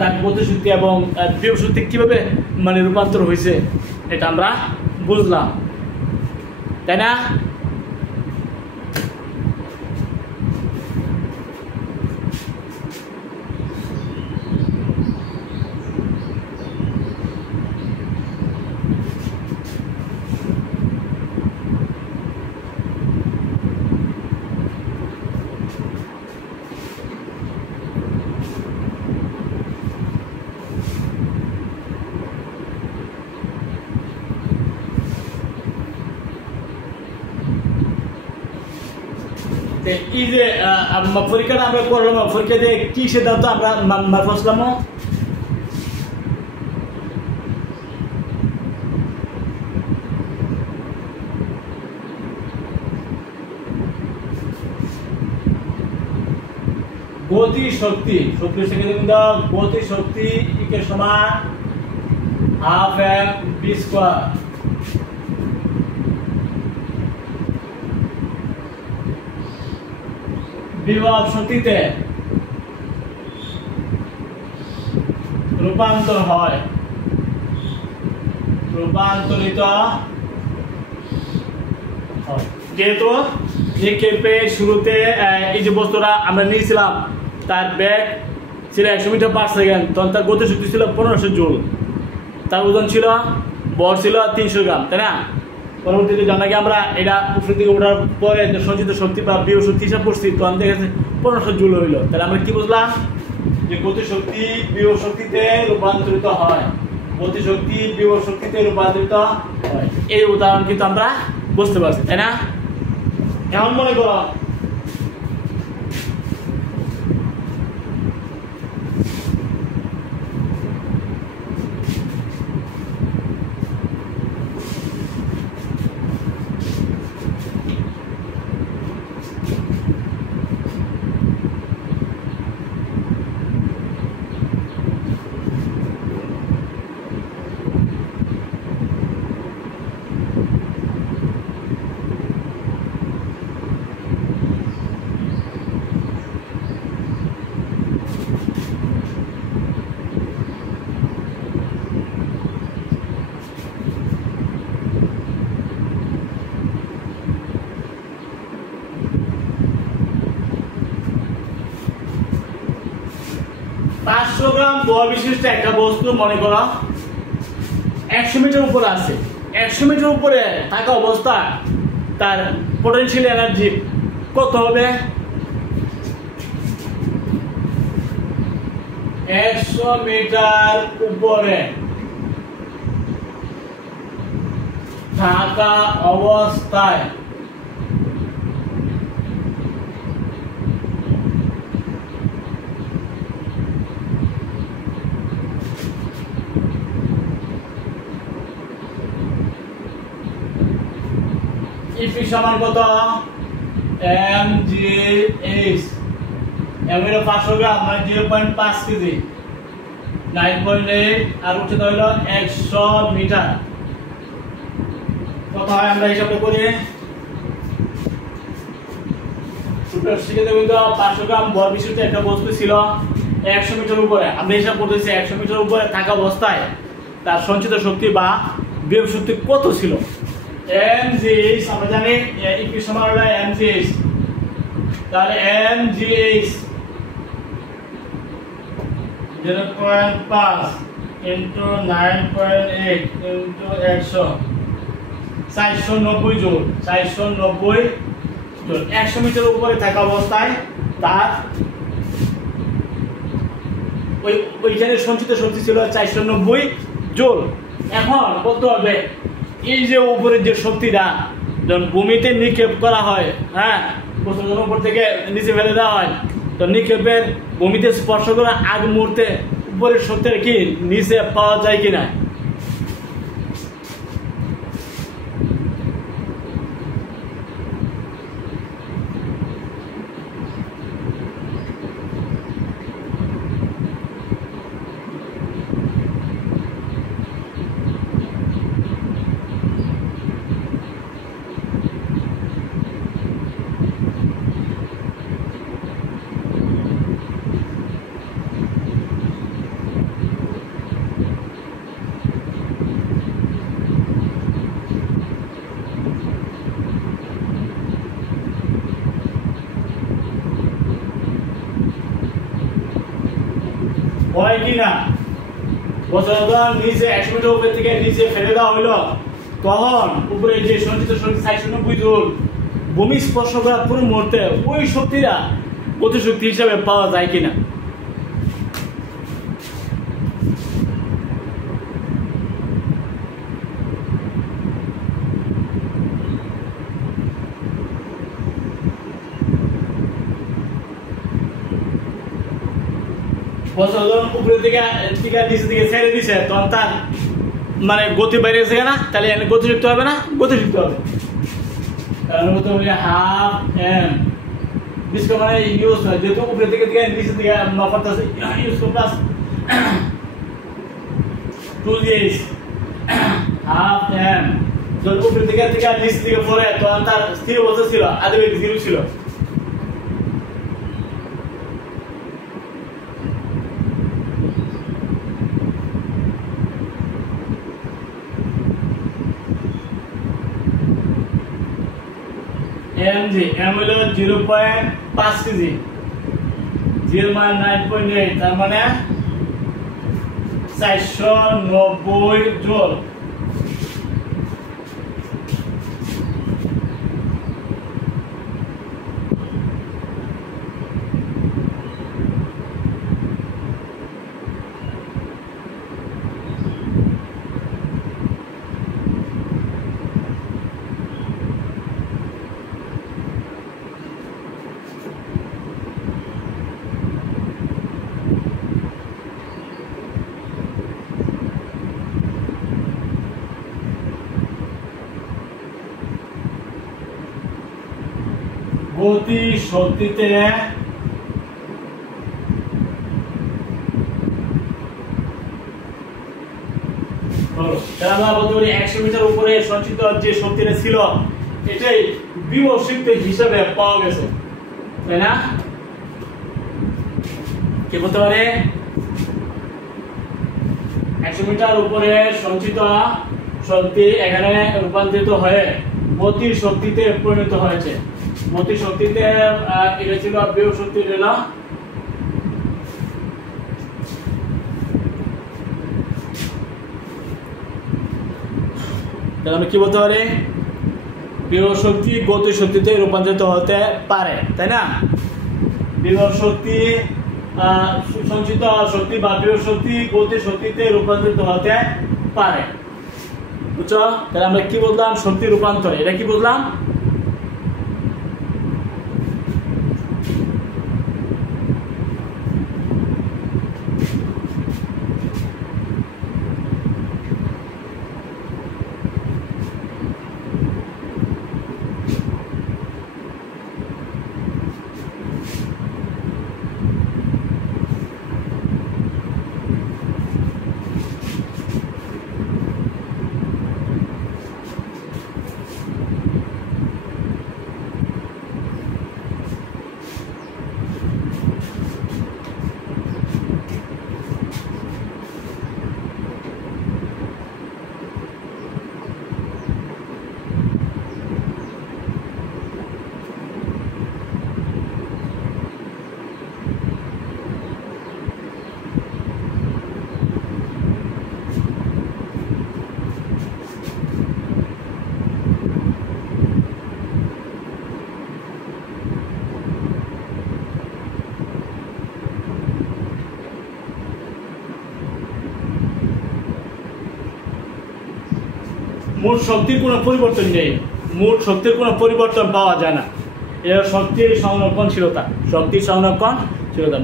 তার গতি শক্তি এবং বিভব শক্তি কিভাবে মানে রূপান্তর হয়েছে এটা আমরা বুঝলাম, তাই না? এই যে পরীক্ষাটা আমরা করলাম, পরীক্ষা দিয়ে কি সিদ্ধান্ত আমরা ফসলাম? গতি শক্তি গতি শক্তি কে সমান হাফ এম বি স্কয়ার। বিভব শক্তিতে রূপান্তর হয়, রূপান্তরিত হয়। যেহেতু নিক্ষেপের শুরুতে এই যে বস্তুটা আমরা নিয়েছিলাম তার বেগ ছিল 100 মিটার পার সেকেন্ড, তখন তার গতি শক্তি ছিল 1500 জুল, তার ওজন ছিল, ভর ছিল 300 গ্রাম, তাই না? পরবর্তীতে জানাকে আমরা এটা উপর দিকে ওঠার পরে যে সঞ্চিত শক্তি বা বিভব শক্তি হিসাব করছি, তখন দেখেছে 1500 জুল হইল। তাহলে আমরা কি বুঝলাম? যে গতি শক্তি বিভব শক্তিতে রূপান্তরিত হয়, গতি শক্তি বিভব শক্তিতে রূপান্তরিত হয়। এই উদাহরণ কিন্তু আমরা বুঝতে পারছি, তাই না? এখন মনে করো গ্রাম বল বিশিষ্ট একটা বস্তু মনে করো 100 মিটার উপরে আছে। 100 মিটার উপরে থাকা অবস্থা তার পোটেনশিয়াল এনার্জি কত হবে? 100 মিটার উপরে থাকা অবস্থায় ইপি সমান কত? mgh। m হলো 500 গ্রাম মানে 0.5 কেজি, 9.8, আর উচ্চতা হলো 100 মিটার। কত হয় আমরা হিসাব করি? সুতরাং শিখে কিন্তু 500 গ্রাম ভর বিশিষ্ট একটা বস্তু ছিল 100 মিটার উপরে। আমরা হিসাব করতেছি 100 মিটার উপরে থাকা অবস্থায় তার সঞ্চিত শক্তি বা বিভব শক্তি কত ছিল? mgh আমরা জানি ইপি সমান হলো mgh। তাহলে mgh 0.5 into 9.8 into 100, 490 joule. 490 joule 100 metre উপরে থাকা অবস্থায় তার ওইখানে সঞ্চিত শক্তি ছিল 490 জুল। এখন কত হবে? এই যে উপরে যে শক্তিটা যখন ভূমিতে নিক্ষেপ করা হয়, হ্যাঁ, প্রথম উপর থেকে নিচে ফেলে দেওয়া হয়, তো নিক্ষেপের ভূমিতে স্পর্শ করার আগ মুহূর্তে উপরের শক্তিটা কি নিচে পাওয়া যায় কিনা? হয় কিনা? বছর নিচে 100 মিটার উপর থেকে নিচে ফেলে দেওয়া হইলো, তখন উপরে যে সঞ্চিত শক্তি 490 জুল ভূমি স্পর্শ করার পুরো মুহূর্তে ওই শক্তিটা গতি শক্তি হিসাবে পাওয়া যায় কিনা? উপরে দিকে নিচের দিকে ছেড়ে দিছে, তখন তার মানে গতি বাইরে গেছে না, তাহলে গতিযুক্ত হবে না? গতিযুক্ত হবে। তাহলে হাফ এম বিস্কো মানে ইউজ হয় যেহেতু উপরে থেকে নিচে থেকে মাপাতে আছে ইউজ প্লাস 2 হাফ এম যখন উপরে থেকে নিচ থেকে পড়ে তখন তার স্থির অবস্থা ছিল আগে 0 ছিল mg m হলো 0.5 কেজি g এর মান 9.8 তার মানে 490 জুল গতি শক্তিতে আমরা বলতে পারি 100 মিটার উপরে সঞ্চিত যে শক্তিটা ছিল এটাই বিভব শক্তি হিসাবে পাওয়া গেছে তাই না কে বলতে পারে 100 মিটার উপরে সঞ্চিত শক্তি এখানে রূপান্তরিত হয়ে গতি শক্তিতে পরিণত হয়েছে গতি শক্তিতে এটা ছিল বিভব শক্তি ছিল তাহলে আমি কি বলতে পারি বিভব শক্তি গতি শক্তিতে রূপান্তরিত হতে পারে তাই না বিভব শক্তি সঞ্চিত শক্তি বা বিভব শক্তি গতি শক্তিতে রূপান্তরিত হতে পারে বুঝছো তাহলে আমরা কি বললাম শক্তি রূপান্তর এটা কি বললাম মোট শক্তির কোনো পরিবর্তন নেই মোট শক্তির কোনো পরিবর্তন পাওয়া যায় না এর শক্তির সংরক্ষণশীলতা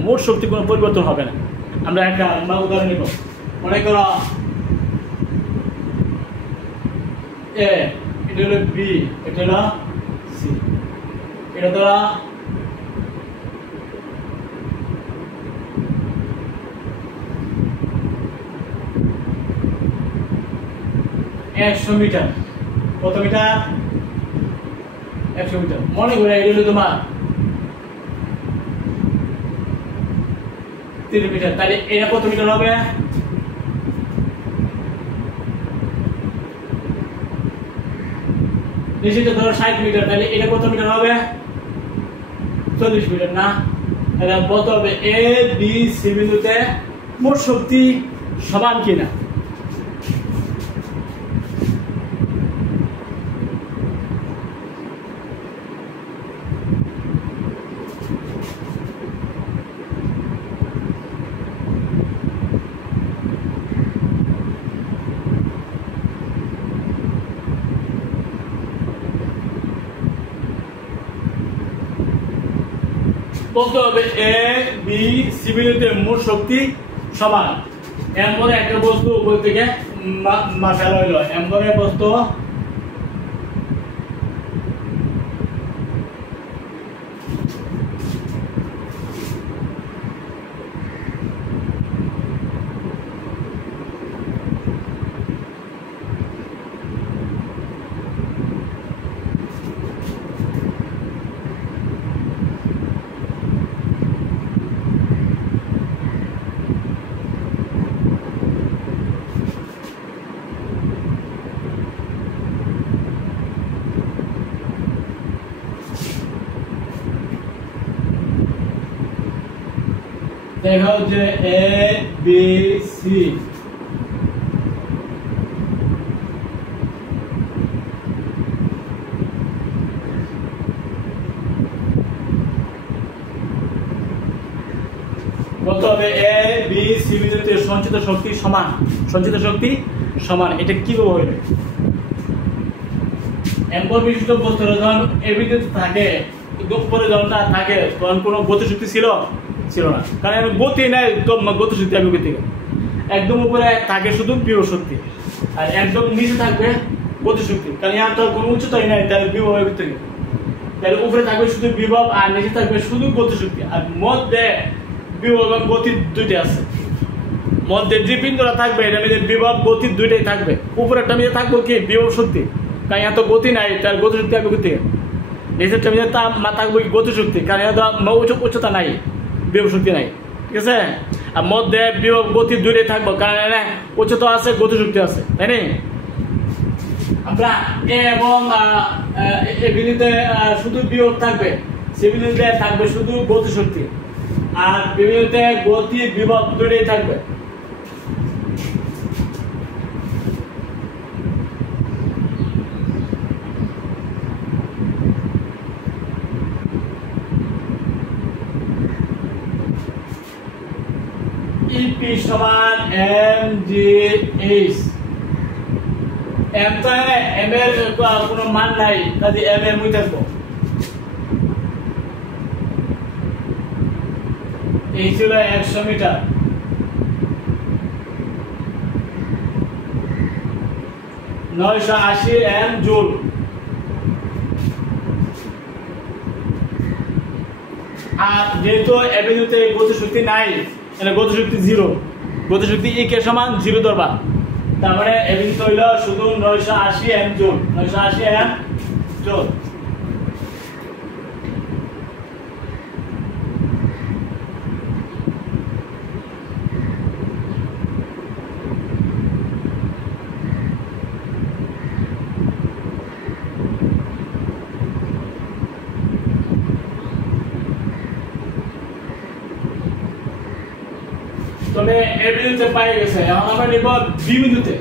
মোট শক্তির কোনো পরিবর্তন হবে না আমরা একটা উদাহরণ নিব মনে করো এ এটা হলো বি এটা হলো সি এটা ধরা 100 মিটার কত মিটার 100 মিটার মনে করে এটা হলো তোমার 30 মিটার তাহলে এটা কত মিটার হবে নিচেটা ধরো 60 মিটার তাহলে এটা কত মিটার হবে 40 মিটার না তাহলে বলতে হবে এ বি সি বিন্দুতে মোট শক্তি সমান কিনা বলতে হবে এ বি সি বিন্দুতে মোট শক্তি সমান এম বলে একটা বস্তু উপর থেকে মাথা লইল এম বলে বস্তু দেখা হচ্ছে এ বি সি। বলতে হবে এ বি সি বিন্দুতে সঞ্চিত শক্তি সমান, সঞ্চিত শক্তি সমান। এটা কিভাবে হবে? এম্পর বিশিষ্ট বস্তুর যখন এ বিন্দুতে থাকে, উপরে যখন না থাকে তখন কোনো গতিশক্তি ছিল না, কারণ গতি নাই, গতিশক্তি একই থেকে একদম উপরে থাকে শুধু বিভব শক্তি, আর একদম নিচে থাকবে গতিশক্তি, কারণ ইয়ার তো কোনো উচ্চতাই নাই, তাহলে বিভব থেকে, তাহলে উপরে থাকবে শুধু বিভব আর নিচে থাকবে শুধু গতিশক্তি। আর মধ্যে বিভব এবং গতি দুইটাই আছে, মধ্যে যে বিন্দুটা থাকবে এটা মধ্যে বিভব গতি দুইটাই থাকবে। উপরেরটা মধ্যে থাকবে কি বিভব শক্তি, কারণ এত গতি নাই, তার গতিশক্তি একই থেকে। নিচেরটা মধ্যে থাকবে কি গতিশক্তি, কারণ এত উচ্চতা নাই, বিভব শক্তি নাই, ঠিক আছে। আর মধ্যে বিভব গতি দুইটাই থাকবে, কারণ উচ্চতা আছে, গতিশক্তি আছে, তাই না? আমরা এ এবং এ বিন্দুতে শুধু বিভব থাকবে, সে বিন্দুতে থাকবে শুধু গতিশক্তি, আর বিন্দুতে গতি বিভব দুইটাই থাকবে। ইপি সমান এম জি এইচ। এম তো এম এর কোনো মান নাই, কাজে এম এর মুই থাকবো। এই ছিল 100 মিটার। (980 M joule). আর যেহেতু এ বিন্দুতে গতিশক্তি নাই, মানে গতিশক্তি 0, গতিশক্তি ই কে সমান 0 ধরবা, তার মানে এ বিন্দু হইল শুধু 980 এম জুল, 980 এম জুল। তবে এ বিন্দুতে পাই গেছে, এখন আমরা নিব বি বিন্দুতে।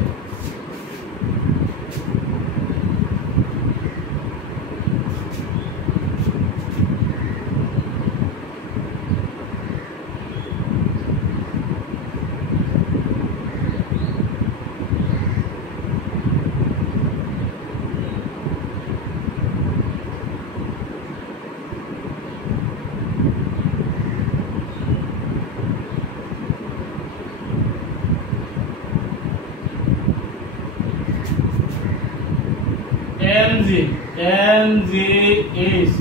MGH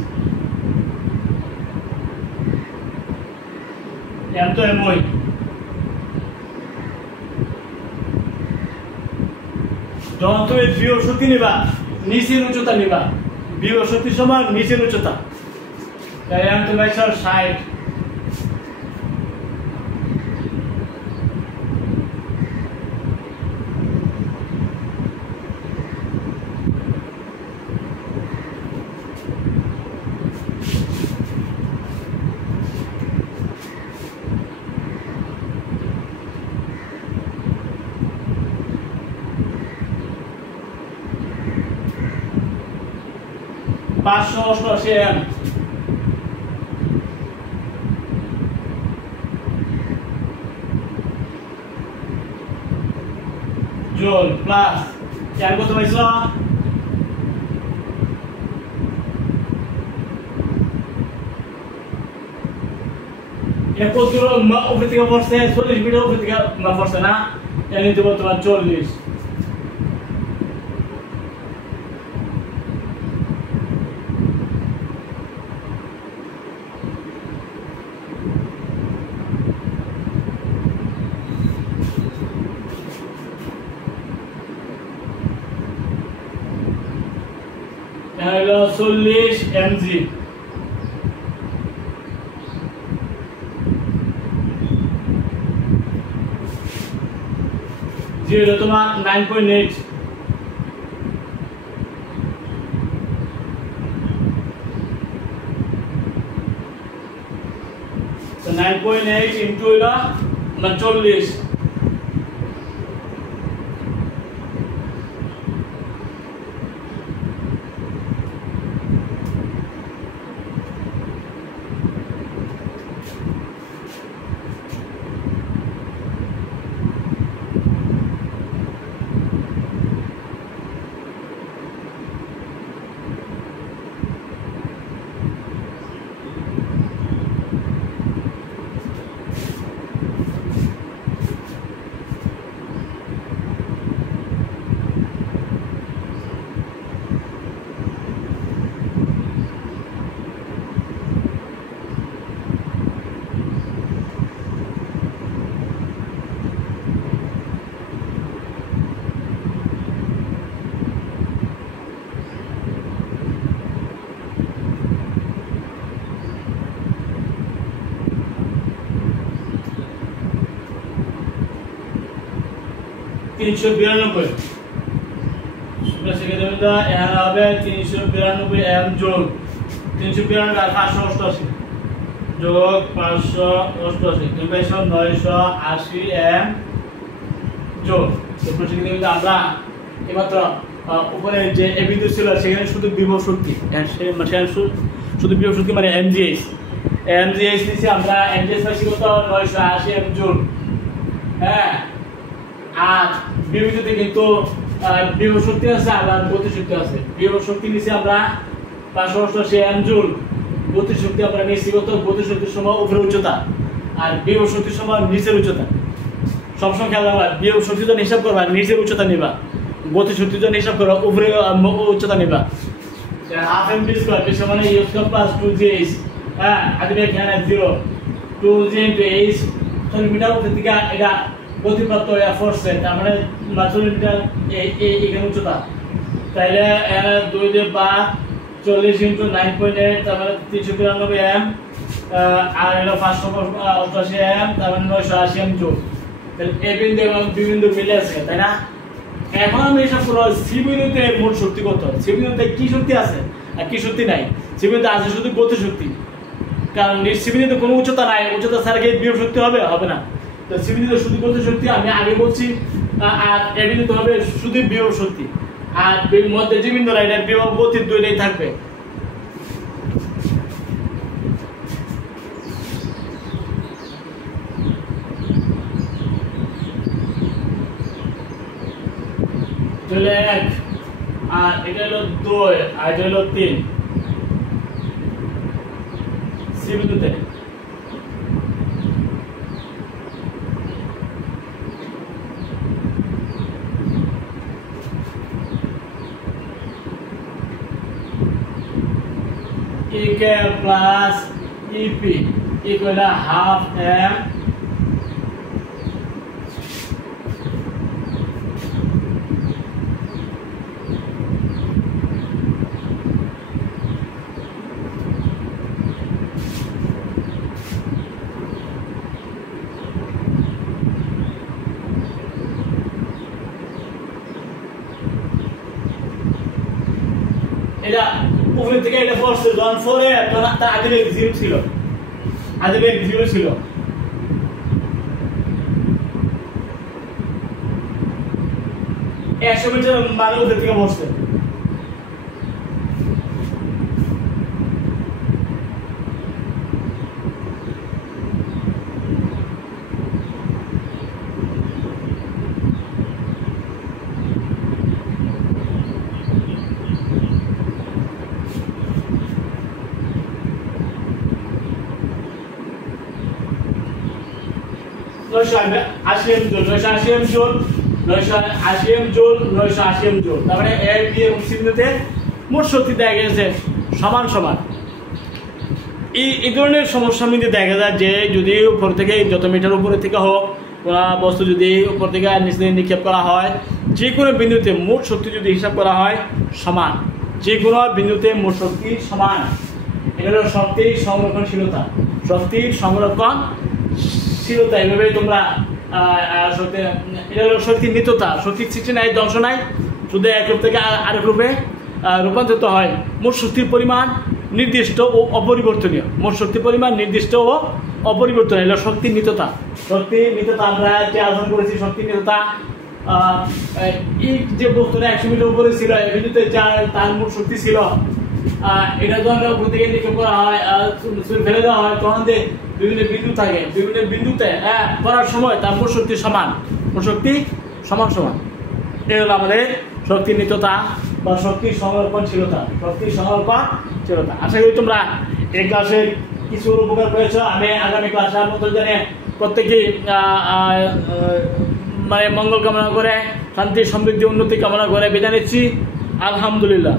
M তো এমই, যখন তুমি বিভব শক্তি নিবা নিচের উচ্চতা নিবা, বিভব শক্তি সমান নিচের উচ্চতা, তাই M তো 60। M জুল প্লাস কেন কত পাইছো? এটা কত দূর উপর থেকে পড়ছে? 40 মিটার উপর থেকে পড়ছে না, এনে দেব তোমার 40। হলো 40 mg। যে হলো তোমার 9.8। তো 9.8 9.8 ইন্টু হইল 40 392 সেক্ষেত্রে এর হবে 392 m যোগ 392 আর 588 যোগ 588 ইকুয়েশন 980 m যোগ তারপর সেক্ষেত্রে আমরা এইমাত্র উপরে যে এ বিন্দু ছিল সেখানে শুধু বিভব শক্তি শুধু বিভব শক্তি মানে mgh নিচে আমরা mgh পাইছি কত 980 m যোগ হ্যাঁ আর বিভবতে কিন্তু বিভব শক্তি আছে আর গতি শক্তি আছে বিভব শক্তি নিচে আমরা 588 m জুল গতি শক্তি আমরা নিচে কত গতি শক্তির সমান উপরের উচ্চতা আর বিভব শক্তির সমান নিচের উচ্চতা সবসময় খেয়াল রাখবা বিভব শক্তি যখন হিসাব করবা নিচের উচ্চতা নিবা গতি শক্তি যখন হিসাব করবা উপরের উচ্চতা নিবা হাফ m স্কয়ার সমান u স্কয়ার প্লাস 2gh হ্যাঁ আদিবে এখানে 0 2g h তাহলে মিটার উপর থেকে এটা গতিপ্রাপ্ত ফোর্সে তার মানে 40 মিটার এখানে উচ্চতা তাইলে এর 2 দিয়ে 40 ইনটু 9.8 তার মানে 392 m আর হলো 588 m তার মানে 980 m যোগ তাহলে এ বিন্দু এবং বি বিন্দু মিলে আছে তাই না এখন আমি হিসাব করব সি বিন্দুতে মোট শক্তি কত সি বিন্দুতে কি শক্তি আছে আর কি শক্তি নাই সি বিন্দুতে আছে শুধু গতি শক্তি কারণ সি বিন্দুতে কোনো উচ্চতা নাই উচ্চতা ছাড়া কি বিভব শক্তি হবে না তো সি বিন্দুতে শুধু গতি শক্তি আমি আগে বলছি আর এ বিন্দুতে হবে শুধু বিভব শক্তি আর মধ্যে যে বিন্দু এটা বিভব গতি দুইটাই থাকবে তাহলে 1 আর এটা হলো 2 আর এটা হলো 3 সি বিন্দুতে EK plus EP equal to half m এটা উপরে থেকে এটা ফোর্স যখন 4 এ তখন তার আগে 0 ছিল আগে 0 ছিল 100 মিটার মানে উপরে থেকে বসছে তারপরে এ বি এবং সি বিন্দুতে মোট শক্তি দেখা গেছে সমান সমান এই ধরনের সমস্যার মধ্যে দেখা যায় যে যদি উপর থেকে যত মিটার উপরে থেকে হোক কোনো বস্তু যদি উপর থেকে নিচে নিক্ষেপ করা হয় যে কোনো বিন্দুতে মোট শক্তি যদি হিসাব করা হয় সমান যে কোনো বিন্দুতে মোট শক্তি সমান এটা হলো শক্তির সংরক্ষণশীলতা এইভাবে তোমরা এটা হলো শক্তির নিত্যতা শক্তির সৃষ্টি নাই ধ্বংস নাই শুধু এক রূপ থেকে আরেক রূপে রূপান্তরিত হয় মোট শক্তির পরিমাণ নির্দিষ্ট ও অপরিবর্তনীয় মোট শক্তির পরিমাণ নির্দিষ্ট ও অপরিবর্তন, এলো শক্তির নিত্যতা। শক্তির নিত্যতা আমরা যে আলোচনা করেছি, শক্তির নিত্যতা এই যে বস্তুটা 100 মিটার উপরে ছিল, এর বিদ্যুতে তার মূল শক্তি ছিল, এটা যখন উপর থেকে নিক্ষেপ করা হয়, ফেলে দেওয়া হয়, তখন বিভিন্ন বিন্দু থাকে, বিভিন্ন বিন্দুতে করার সময় তার মূল শক্তি সমান, মূল শক্তি সমান সমান। এটা হলো আমাদের শক্তির নিত্যতা বা শক্তির সংরক্ষণশীলতা, শক্তির সংরক্ষণশীলতা। আশা করি তোমরা এই ক্লাসের কিছু উপকার পেয়েছ। আমি আগামী ক্লাসে মতো জানে প্রত্যেকেই মানে মঙ্গল কামনা করে, শান্তি সমৃদ্ধি উন্নতি কামনা করে বিদায় নিচ্ছি। আলহামদুলিল্লাহ।